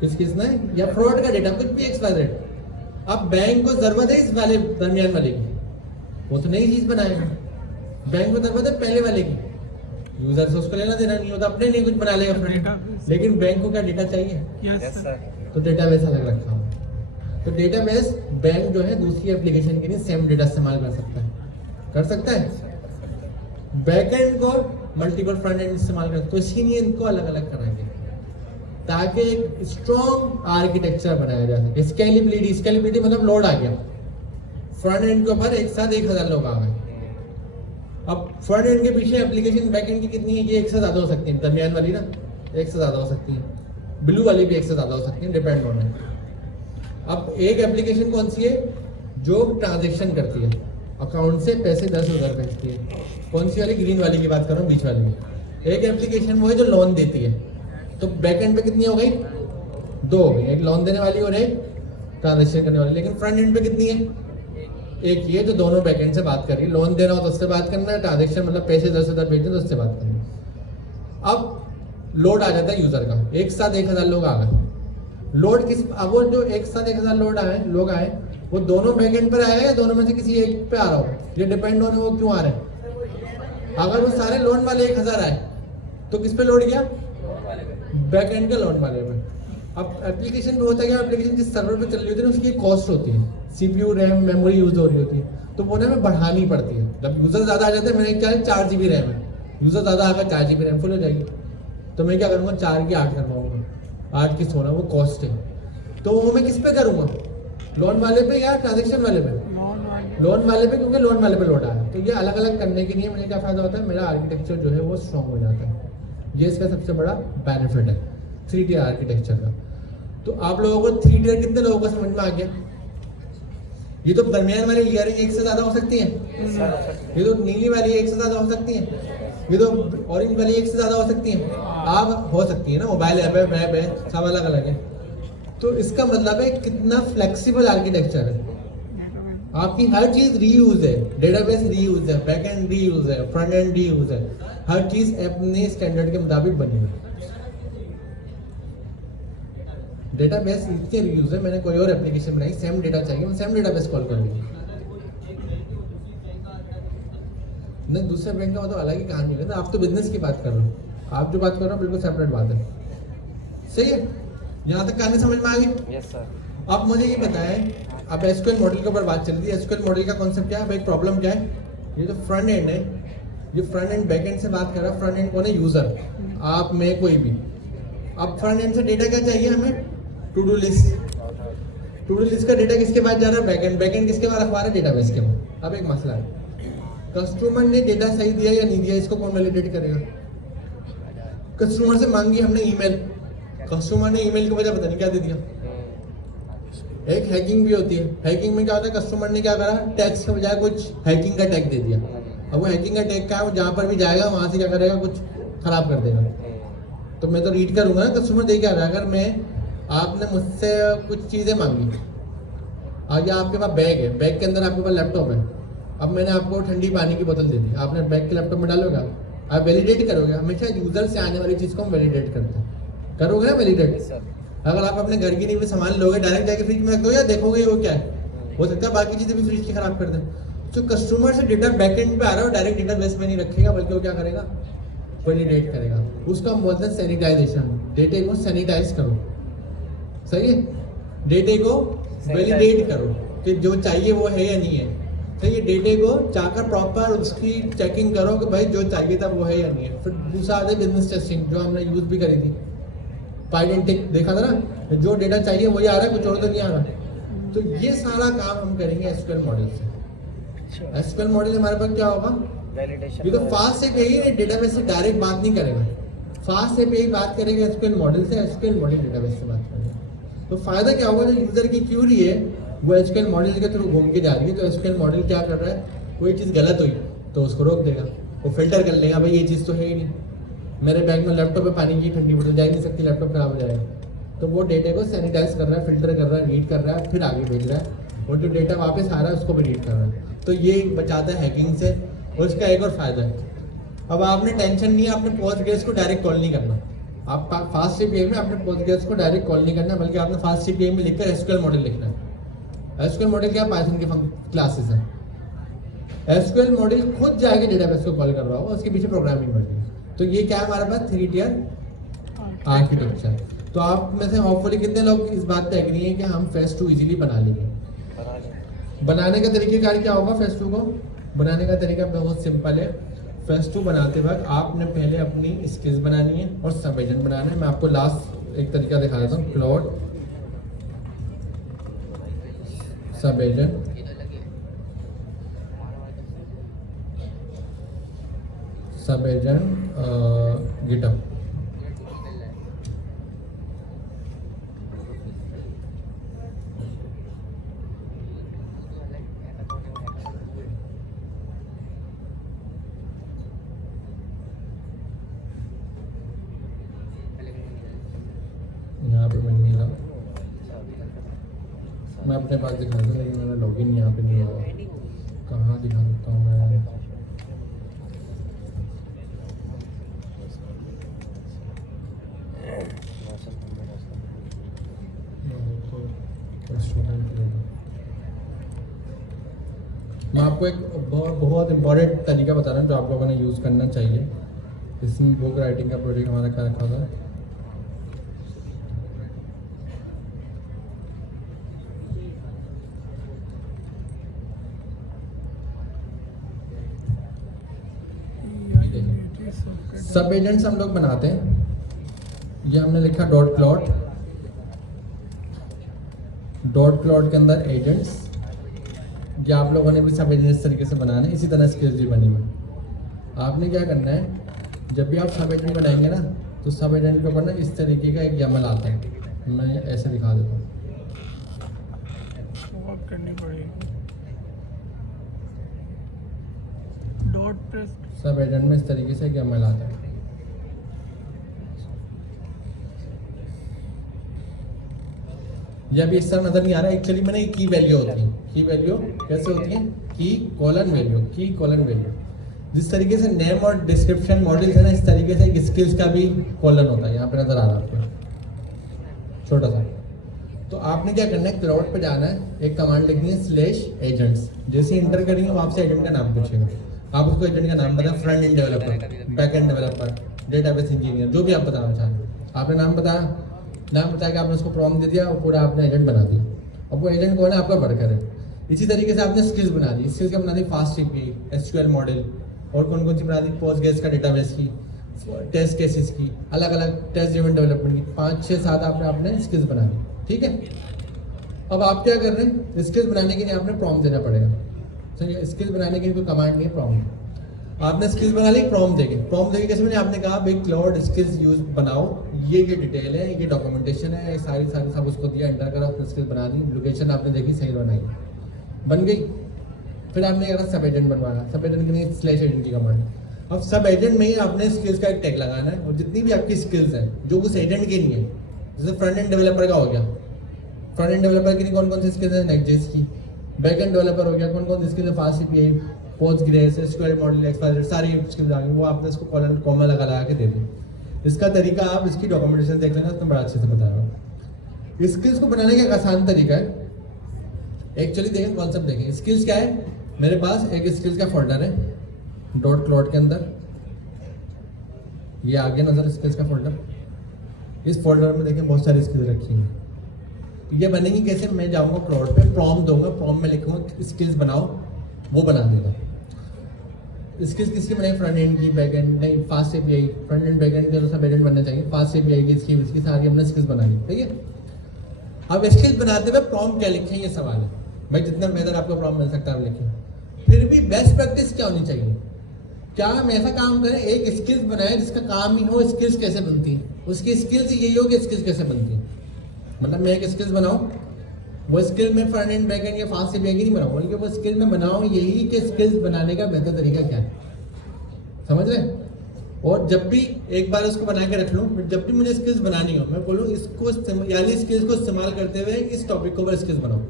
किस किसने, या फ्रॉड का डेटा कुछ भी XYZ। अब बैंक को जरूरत है इस वाले दरमियान वाले की, वो तो नई चीज बनाएगा। बैंक को जरूरत है पहले वाले की, यूजर से उसको लेना देना नहीं होता, अपने लिए कुछ बना लेगा फ्रेंड। लेकिन बैंक को क्या डेटा चाहिए? Yes sir. तो डेटाबेस अलग रखा हुआ। तो डेटाबेस बैंक जो है दूसरी एप्लीकेशन के लिए सेम डेटा इस्तेमाल कर सकता है, कर सकता है। बैकएंड को मल्टीपल फ्रंट एंड इस्तेमाल कर, तो इसीलिए इनको अलग अलग कराएंगे ताकि एक स्ट्रॉन्ग आर्किटेक्चर बनाया जा सके। स्केलेबिलिटी मतलब लोड आ गया फ्रंट एंड के ऊपर, एक साथ 1000 लोग आ गए। अब फ्रंट एंड के पीछे एप्लीकेशन बैक एंड की कितनी है? ये एक से ज्यादा हो सकती है, दरमियान वाली ना एक से ज्यादा हो सकती है, ब्लू वाली भी एक से ज्यादा हो सकती है, डिपेंड ऑन है। अब एक एप्लीकेशन कौन सी है? जो ट्रांजेक्शन करती है, अकाउंट से पैसे 10,000 भेजती है। कौन सी वाली? ग्रीन वाली की बात कर रहा हूँ, बीच वाली। एक एप्लीकेशन वो है जो लोन देती है। तो बैक एंड पे कितनी हो गई? 2 हो गई, एक लोन देने वाली और एक ट्रांजेक्शन करने वाली। लेकिन फ्रंट एंड पे कितनी है? एक ही है जो दोनों बैकएंड से बात कर रही है। लोन देना हो तो उससे बात करना है, ट्रांजेक्शन मतलब पैसे 10,000 भेजने तो उससे बात करना है। अब लोड आ जाता है यूजर का, एक साथ 1000 लोग आ गए। लोड किस, अब वो जो एक साथ 1000 लोग आए वो दोनों बैकएंड पर आए या दोनों में से किसी एक पे आ रहा हो? ये डिपेंड ऑन वो क्यों आ रहे हैं। अगर वो सारे लोन वाले 1000 आए तो किस पे लोड गया? बैक एंड का लोड वाले पे। अब एप्लीकेशन में होता है क्या, एप्लीकेशन जिस सर्वर पे चल रही होती है ना उसकी कॉस्ट होती है, CPU रैम मेमोरी यूज हो रही होती है, तो वो ना हमें बढ़ानी पड़ती है। जब यूज़र ज़्यादा आ जाते हैं, मैंने क्या 4 GB रैम है, यूज़र ज़्यादा आकर 4 GB रैम फुल हो जाएगी, तो मैं क्या करूँगा 4 की 8 करवाऊँगा, 8 की 16, वो कॉस्ट है। तो वो मैं किस पे करूँगा, लोन वाले पे या ट्रांजेक्शन वाले पे? लोन वाले पे, क्योंकि लोन वाले पे लोड आया। तो ये अलग अलग करने के लिए मुझे क्या फ़ायदा होता है, मेरा आर्किटेक्चर जो है वो स्ट्रॉन्ग हो जाता है। ये इसका सबसे बड़ा बेनिफिट है 3 tier आर्किटेक्चर का। तो आप लोगों को 3 tier कितने लोगों को समझ में आ गया? ये तो दरमियान वाली ईयरिंग एक से ज़्यादा हो सकती है, ये तो नीली वाली एक से ज़्यादा हो सकती है, ये तो ऑरेंज वाली एक से ज़्यादा हो सकती है, आप हो सकती है ना, मोबाइल ऐप है, वेब है, सब अलग अलग है। तो इसका मतलब है कितना फ्लेक्सिबल आर्किटेक्चर है। आपकी हर चीज़ रीयूज है, डेटाबेस रीयूज है, बैक एंड रीयूज है, फ्रंट एंड रीयूज है, हर चीज़ अपने स्टैंडर्ड के मुताबिक बनी है। डेटाबेस इसके रीयूज है, मैंने कोई और एप्लीकेशन बनाई, सेम डेटा चाहिए, मैं सेम डेटाबेस कॉल करूँगा। नहीं, दूसरे बैंक का तो अलग ही कहानी है ना, आप तो बिजनेस की बात कर रहे हो, आप जो बात कर रहे हो बिल्कुल सेपरेट बात है। सही है, यहाँ तक कहानी समझ में आ गई? Yes sir. आप मुझे ये बताएं, अब एसक्यूएल मॉडल के ऊपर बात चल रही है, एसक्यूएल मॉडल का कॉन्सेप्ट क्या है भाई, प्रॉब्लम क्या है? ये जो फ्रंट एंड है, ये फ्रंट एंड बैक एंड से बात कर रहा है, फ्रंट एंड कौन है? यूजर, आप में कोई भी। अब फ्रंट एंड से डेटा क्या चाहिए हमें? To do list. To do list का डेटा किसके पास जा रहा है? Back and. बैक एंड किसके पास रखवा रहा है? डेटाबेस के पास। अब एक मसला है, कस्टमर ने डेटा सही दिया या नहीं दिया, इसको कौन वैलिडेट करेगा? कस्टमर से मांगी हमने ईमेल, कस्टमर ने ईमेल की वजह पता नहीं क्या दे दिया। एक हैकिंग भी होती है, हैकिंग में क्या होता है, कस्टमर ने क्या करा, टैक्स के बजाय कुछ हैकिंग का टैग दे दिया। अब वो हैकिंग का टैग क्या है, वो जहाँ पर भी जाएगा वहाँ से क्या करेगा, कुछ खराब कर देगा। तो मैं तो रीड करूँगा ना कस्टमर दे क्या रहा है। अगर मैं, आपने मुझसे कुछ चीज़ें मांगी, आज आपके पास बैग है, बैग के अंदर आपके पास लैपटॉप है, अब मैंने आपको ठंडी पानी की बोतल दे दी, आपने बैग के लैपटॉप में डालोगे, आप वैलिडेट करोगे। हमेशा यूजर से आने वाली चीज़ को हम वैलिडेट करते हैं, करोगे ना वैलिडेट? अगर आप अपने घर की नींव में सामान लोगे, डायरेक्ट जाके फ्रिज में रख दोगे या देखोगे वो क्या है? हो सकता है बाकी चीज़ें भी फ्रिज की खराब कर दें। तो कस्टमर से डेटा बैकएंड पे आ रहा है, डायरेक्ट डेटाबेस में नहीं रखेगा, बल्कि वो क्या करेगा, वैलिडेट करेगा। उसको हम बोलते हैं सैनिटाइजेशन। डेटे को सैनिटाइज करो, सही है, डेटे को वैलिडेट करो कि जो चाहिए वो है या नहीं है। सही है, डेटे को जाकर प्रॉपर उसकी चेकिंग करो कि भाई जो चाहिए था वो है या नहीं है। फिर दूसरा आता है बिजनेस टेस्टिंग, जो हमने यूज भी करी थी, पाइडेंटिक देखा था ना, जो डेटा चाहिए वही आ रहा है, कुछ और तो नहीं आ रहा। तो ये सारा काम हम करेंगे एसक्यूएल मॉडल से। एसक्यूएल मॉडल हमारे पास क्या होगा, ये तो फास्ट से यही है, डेटाबेस से डायरेक्ट बात नहीं करेगा, फास्ट से यही बात करेंगे एसक्यूएल मॉडल से, एसक्यूएल मॉडल डेटाबेस से बात करेंगे। तो फायदा क्या होगा, जो यूजर की क्यूरी है वो एसक्यूएल मॉडल के थ्रू घूम के जा रही है, तो एसक्यूएल मॉडल क्या कर रहा है, कोई चीज़ गलत हुई तो उसको रोक देगा, वो फिल्टर कर लेगा, भाई ये चीज़ तो है ही नहीं, मेरे बैग में लैपटॉप है, पानी की ठंडी बोतल जा ही नहीं सकती, लैपटॉप खराब हो जाएगा। तो वो डेटा को सैनिटाइज कर रहा है, फिल्टर कर रहा है, रीड कर रहा है, फिर आगे भेज रहा है, और जो डेटा वापस आ रहा है उसको भी रीड कर रहा है। तो ये बचाता है हैकिंग से। और इसका एक और फायदा है, अब आपने टेंशन नहीं है, आपने पोस्टग्रेस को डायरेक्ट कॉल नहीं करना, आप फास्ट सीपीआई में आपने पोस्टग्रेस को डायरेक्ट कॉल नहीं करना, बल्कि आपने फास्ट सीपीआई में लिखकर एसक्यूएल मॉडल लिखना है। एसक्यूएल मॉडल क्या, पाइथन की क्लासेस है। एसक्यूएल मॉडल खुद जाके डेटाबेस को कॉल कर रहा होगा, उसके पीछे प्रोग्रामिंग बन रही है। तो ये क्या है हमारे पास, 3 tier आर्किटेक्चर। तो आप में से होपफुली कितने लोग इस बात पे एग्री हैं कि हम फेस 2 इजीली बना लेंगे। बनाने का तरीकेकार क्या होगा, फेस 2 को बनाने का तरीका बहुत सिंपल है। फेस 2 बनाते वक्त आपने पहले अपनी स्किल्स बनानी है और सब एजेंट बनाना है। मैं आपको लास्ट एक तरीका दिखा देता हूँ, प्लॉट सब एजेंट, सब एजेंट गिटहब। यहाँ पे मैं नहीं रहा, मैं अपने पास दिखा दूँ, लेकिन मेरा लॉगिन यहाँ पे नहीं हुआ। कहाँ दिखा सकता हूँ मैं, मैं आपको एक बहुत इम्पॉर्टेंट तरीका बता रहा हूँ जो आप लोगों ने यूज़ करना चाहिए। इसमें बुक राइटिंग का प्रोजेक्ट हमारा क्या रखा था? सब एजेंट्स हम लोग बनाते हैं। ये हमने लिखा डॉट प्लॉट। डॉट प्लॉट के अंदर एजेंट्स, ये आप लोगों ने भी सब एजेंट इस तरीके से बनाने, इसी तरह स्किल्स भी बनी हुई। आपने क्या करना है, जब भी आप सब एजेंट बनाएंगे ना, तो सब एजेंट के ऊपर ना इस तरीके का एक YAML आता है। मैं ऐसे दिखा देता हूँ। वर्क करनी पड़ेगी। डॉट प्रेस सब एजेंट में इस तरीके से एक YAML आता है। ये अभी इस तरह नजर नहीं आ रहा है। एक्चुअली मैंने की वैल्यू होती है। की वैल्यू कैसे होती है? की कॉलन वैल्यू, की कॉलन वैल्यू। जिस तरीके से नेम और डिस्क्रिप्शन मॉडल्स है ना, इस तरीके से एक स्किल्स का भी कॉलन होता है। यहाँ पे नजर आ रहा है आपको छोटा सा। तो आपने क्या करना है, क्लाउड पे जाना है, एक कमांड लिखनी है /agents। जैसे इंटर करेंगे वो आपसे एजेंट का नाम पूछेगा। आप उसको एजेंट का नाम बताएं, front end developer, back end developer, database engineer, जो भी आप बताना चाहें। आपने नाम बताया, नाम बताया कि आपने उसको प्रॉम्प्ट दे दिया और पूरा आपने एजेंट बना दिया। अब वो एजेंट कौन है? आपका वर्कर है। इसी तरीके से आपने स्किल्स बना दी। स्किल्स क्या बना दी? फास्ट API, SQL मॉडल, और कौन कौन सी बना दी? पोस्टग्रेस का डेटाबेस की, टेस्ट केसेस की, अलग अलग टेस्ट ड्रिवन डेवलपमेंट की, 5, 6, 7 आपने स्किल्स बना दी। ठीक है। अब आप क्या कर रहे हैं, स्किल्स बनाने के लिए आपने प्रॉम्प्ट देना पड़ेगा। सही, स्किल्स बनाने के लिए कोई कमांड नहीं है, प्रॉम्प्ट। आपने स्किल्स बना ली, प्रॉम्प्ट देंगे। प्रॉम्प्ट देंगे कैसे? मैंने आपने कहा भाई क्लाउड स्किल्स यूज बनाओ, ये डिटेल है, ये डॉक्यूमेंटेशन है, सारी सब उसको दिया, एंटर करा, फिर स्किल्स बना दी। लोकेशन आपने देखी, सही बनाई, बन गई। फिर आपने क्या करा, सब एजेंट बनवाना। सब एजेंट के लिए /agent की कमांड। अब सब एजेंट में ही आपने स्किल्स का एक टैग लगाना है, और जितनी भी आपकी स्किल्स हैं जो उस एजेंट की नहीं है, जैसे फ्रंट एंड डेवलपर का हो गया, फ्रंट एंड डेवलपर के लिए कौन कौन सी स्किल्स है? नेक्स्ट.js की। बैक एंड डेवलपर हो गया, कौन कौन सी स्किल्स है? Fast API, Postgres, SQL model, XYZ, सारी स्किल्स आ गई। वो आपने इसको कॉलन कॉमा लगा के दे दी। इसका तरीका आप इसकी डॉक्यूमेंटेशन देख लेना, उसमें बड़ा अच्छे से बताया हुआ। स्किल्स को बनाने का एक आसान तरीका है। एक्चुअली देखें, कॉन्सेप्ट देखें। स्किल्स क्या है? मेरे पास एक स्किल्स का फोल्डर है डॉट क्लाउड के अंदर। ये आगे नजर स्किल्स का फोल्डर। इस फोल्डर में देखें बहुत सारी स्किल्स रखी हैं। ये बनेंगी कैसे? मैं जाऊंगा क्लाउड पे, प्रॉम्प्ट दूंगा, प्रॉम्प्ट में लिखूंगा स्किल्स बनाओ, वो बना देगा। स्किल्स किसकी बनाई? फ्रंट एंड की, बैक एंड नहीं, fast API, front end back and के सब एजेंट बनने चाहिए। फास्ट API की, इसकी सारी हमने स्किल्स बनाई। ठीक है। अब स्किल्स बनाते हुए प्रॉम्प्ट क्या लिखें, ये सवाल है भाई। जितना बेहतर आपको प्रॉम्प्ट मिल सकता है आप लिखें। फिर भी बेस्ट प्रैक्टिस क्या होनी चाहिए? क्या हम ऐसा काम करें, एक स्किल्स बनाए जिसका काम ही हो स्किल्स कैसे बनती है, उसकी स्किल्स यही हो कि स्किल्स कैसे बनती है। मतलब मैं एक स्किल्स बनाऊं, वो स्किल में फ्रंट एंड बैक एंड या फास्ट API की नहीं बनाऊं, बल्कि वो स्किल में बनाऊं यही कि स्किल्स बनाने का बेहतर तरीका क्या है। समझ रहे? और जब भी एक बार उसको बना के रख लूं, फिर जब भी मुझे स्किल्स बनानी हो, मैं बोलूं इसको, यानी स्किल्स को इस्तेमाल करते हुए इस टॉपिक को स्किल्स बनाओ।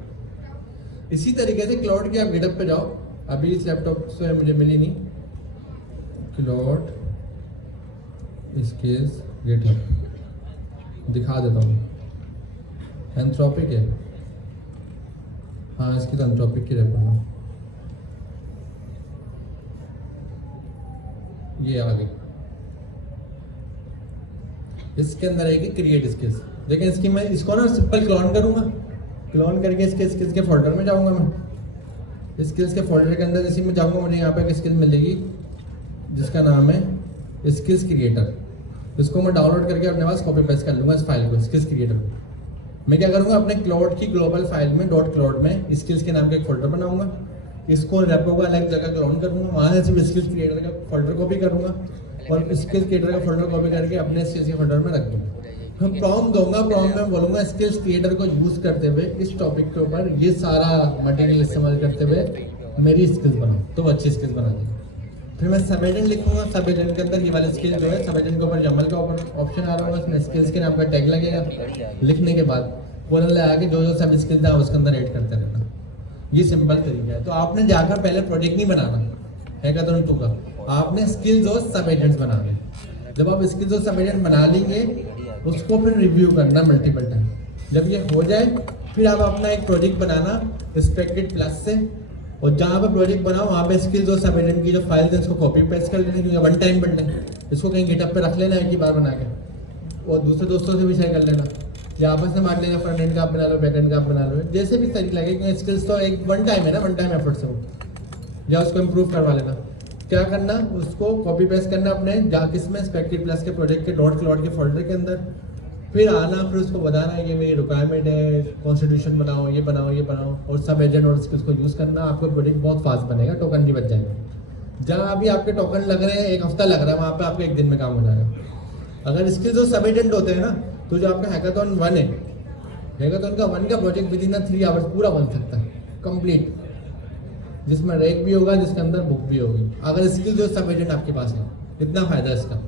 इसी तरीके से क्लाउड के आप गिटहब पे जाओ। अभी इस लैपटॉप से मुझे मिली नहीं, क्लाउड स्किल्स गिटहब दिखा देता हूँ। एंथ्रोपिक है, हाँ इसकी तो एंथ्रोपिक की रेफर है। ये आ गई। इसके अंदर आएगी क्रिएट स्किल्स। देखिए इसकी मैं इसको ना सिंपल क्लोन करूंगा, क्लोन करके इसके स्किल्स के फोल्डर में जाऊंगा। मैं स्किल्स के फोल्डर के अंदर जैसे मैं जाऊंगा, मुझे यहाँ पे एक स्किल मिलेगी जिसका नाम है स्किल्स क्रिएटर। इसको मैं डाउनलोड करके अपने पास कॉपी पेस्ट कर लूंगा इस फाइल को, स्किल्स क्रिएटर। मैं क्या करूंगा, अपने क्लाउड की ग्लोबल फाइल में डॉट क्लाउड में स्किल्स के नाम का एक फोल्डर बनाऊंगा। इसको रेपो को अलग जगह क्लोन करूंगा, वहाँ से सिर्फ स्किल्स क्रिएटर का फोल्डर कॉपी करूंगा और स्किल्स क्रिएटर का फोल्डर कॉपी करके अपने स्किल्स के फोल्डर में रख दूंगा। मैं प्रॉम्प्ट दूंगा, प्रॉम्प्ट में बोलूंगा स्किल्स क्रिएटर को यूज करते हुए इस टॉपिक के ऊपर ये सारा मटेरियल इस्तेमाल करते हुए मेरी स्किल्स बनाओ, तो वो अच्छी स्किल्स बना देंगे। फिर मैं सब एजेंट लिखूंगा। सब एजेंट के अंदर ये वाले स्किल जो है, सब एजेंट के ऊपर YAML का ऊपर ऑप्शन आ रहा होगा, इसमें स्किल्स के नाम का टैग लगेगा। लिखने के बाद बोलने लगा कि जो जो सब स्किल्स हैं उसके अंदर ऐड करते रहना। ये सिंपल तरीका है। तो आपने जाकर पहले प्रोजेक्ट नहीं बनाना हैकाथन 2 का, आपने स्किल्स और सब एजेंट्स बनाने। जब आप स्किल्स और सब एजेंट बना लेंगे, उसको फिर रिव्यू करना मल्टीपल टाइम। जब ये हो जाए, फिर आप अपना एक प्रोजेक्ट बनाना स्पेक्टेड प्लस से, और जहाँ पे प्रोजेक्ट बनाओ वहाँ पे स्किल्स और सब एजेंट की जो फाइल्स हैं इसको कॉपी पेस्ट कर लेना, क्योंकि वन टाइम बनना है, इसको कहीं गिटअप पे रख लेना एक ही बार बना के, और दूसरे दोस्तों से भी शेयर कर लेना, या आपस में बांट लेना, फ्रंट एंड का आप बना लो, बैक एंड का आप बना लो, जैसे भी सही लगे, क्योंकि स्किल्स तो एक वन टाइम है ना, वन टाइम एफर्ट से हो, या उसको इम्प्रूव करवा लेना। क्या करना, उसको कॉपी पेस्ट करना अपने किसमें स्पेक्टिव प्लस के प्रोजेक्ट के डॉट क्लॉट के फोल्डर के अंदर, फिर आना, फिर उसको बताना ये मेरी रिक्वायरमेंट है, कॉन्स्टिट्यूशन बनाओ, ये बनाओ, ये बनाओ, और सब एजेंट और स्किल्स को यूज़ करना, आपका प्रोजेक्ट बहुत फास्ट बनेगा, टोकन भी बच जाएंगे। जहाँ अभी आपके टोकन लग रहे हैं 1 हफ्ता लग रहा है, वहाँ पे आपको 1 दिन में काम हो जाएगा। अगर स्किल्स और सब एजेंट होते हैं ना, तो जो आपका हैकाथॉन 1 है, हैकाथॉन का 1 का प्रोजेक्ट विद इन 3 आवर्स पूरा बन सकता है कंप्लीट, जिसमें रैक भी होगा, जिसके अंदर बुक भी होगी, अगर स्किल्स और सब एजेंट आपके पास है। इतना फायदा है इसका।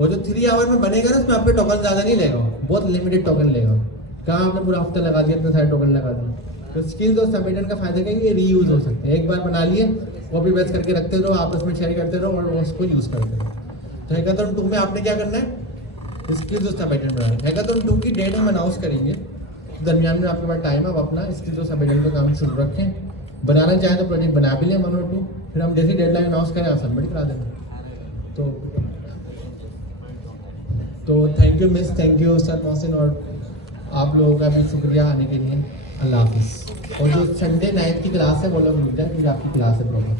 और जो 3 आवर में बनेगा ना, उसमें आपके टोकन ज़्यादा नहीं लेगा, बहुत लिमिटेड टोकन लेगा। कहाँ आपने पूरा हफ्ता लगा दिया, इतने सारे टोकन लगा दिए। तो स्किल्स और सब एजेंट का फायदा क्या है, ये रीयूज हो सकते हैं, एक बार बना लिए, कॉपी पेस्ट करके रखते रहो, आपस में शेयर करते रहो और उसको यूज़ करते रहो। तो हैकाथॉन 2 में आपने क्या करना है, स्किल्स और सब एजेंट बनाना है। हैकाथॉन 2 की डेट हम अनाउंस करेंगे, दरमियान में आपके पास टाइम है, आप अपना स्किल्स और सब एजेंट का काम शुरू रखें। बनाना चाहें तो प्रोजेक्ट बना भी लें 1 और 2, फिर हम जैसी डेडलाइन अनाउंस करें आप सबमिट करा देना। तो thank you miss, thank you sir Mohsin, और आप लोगों का भी शुक्रिया आने के लिए। अल्लाह हाफिज़। और जो संडे नाइट की क्लास है वो लोग रुक जाए, फिर आपकी क्लास है प्रॉब्लम।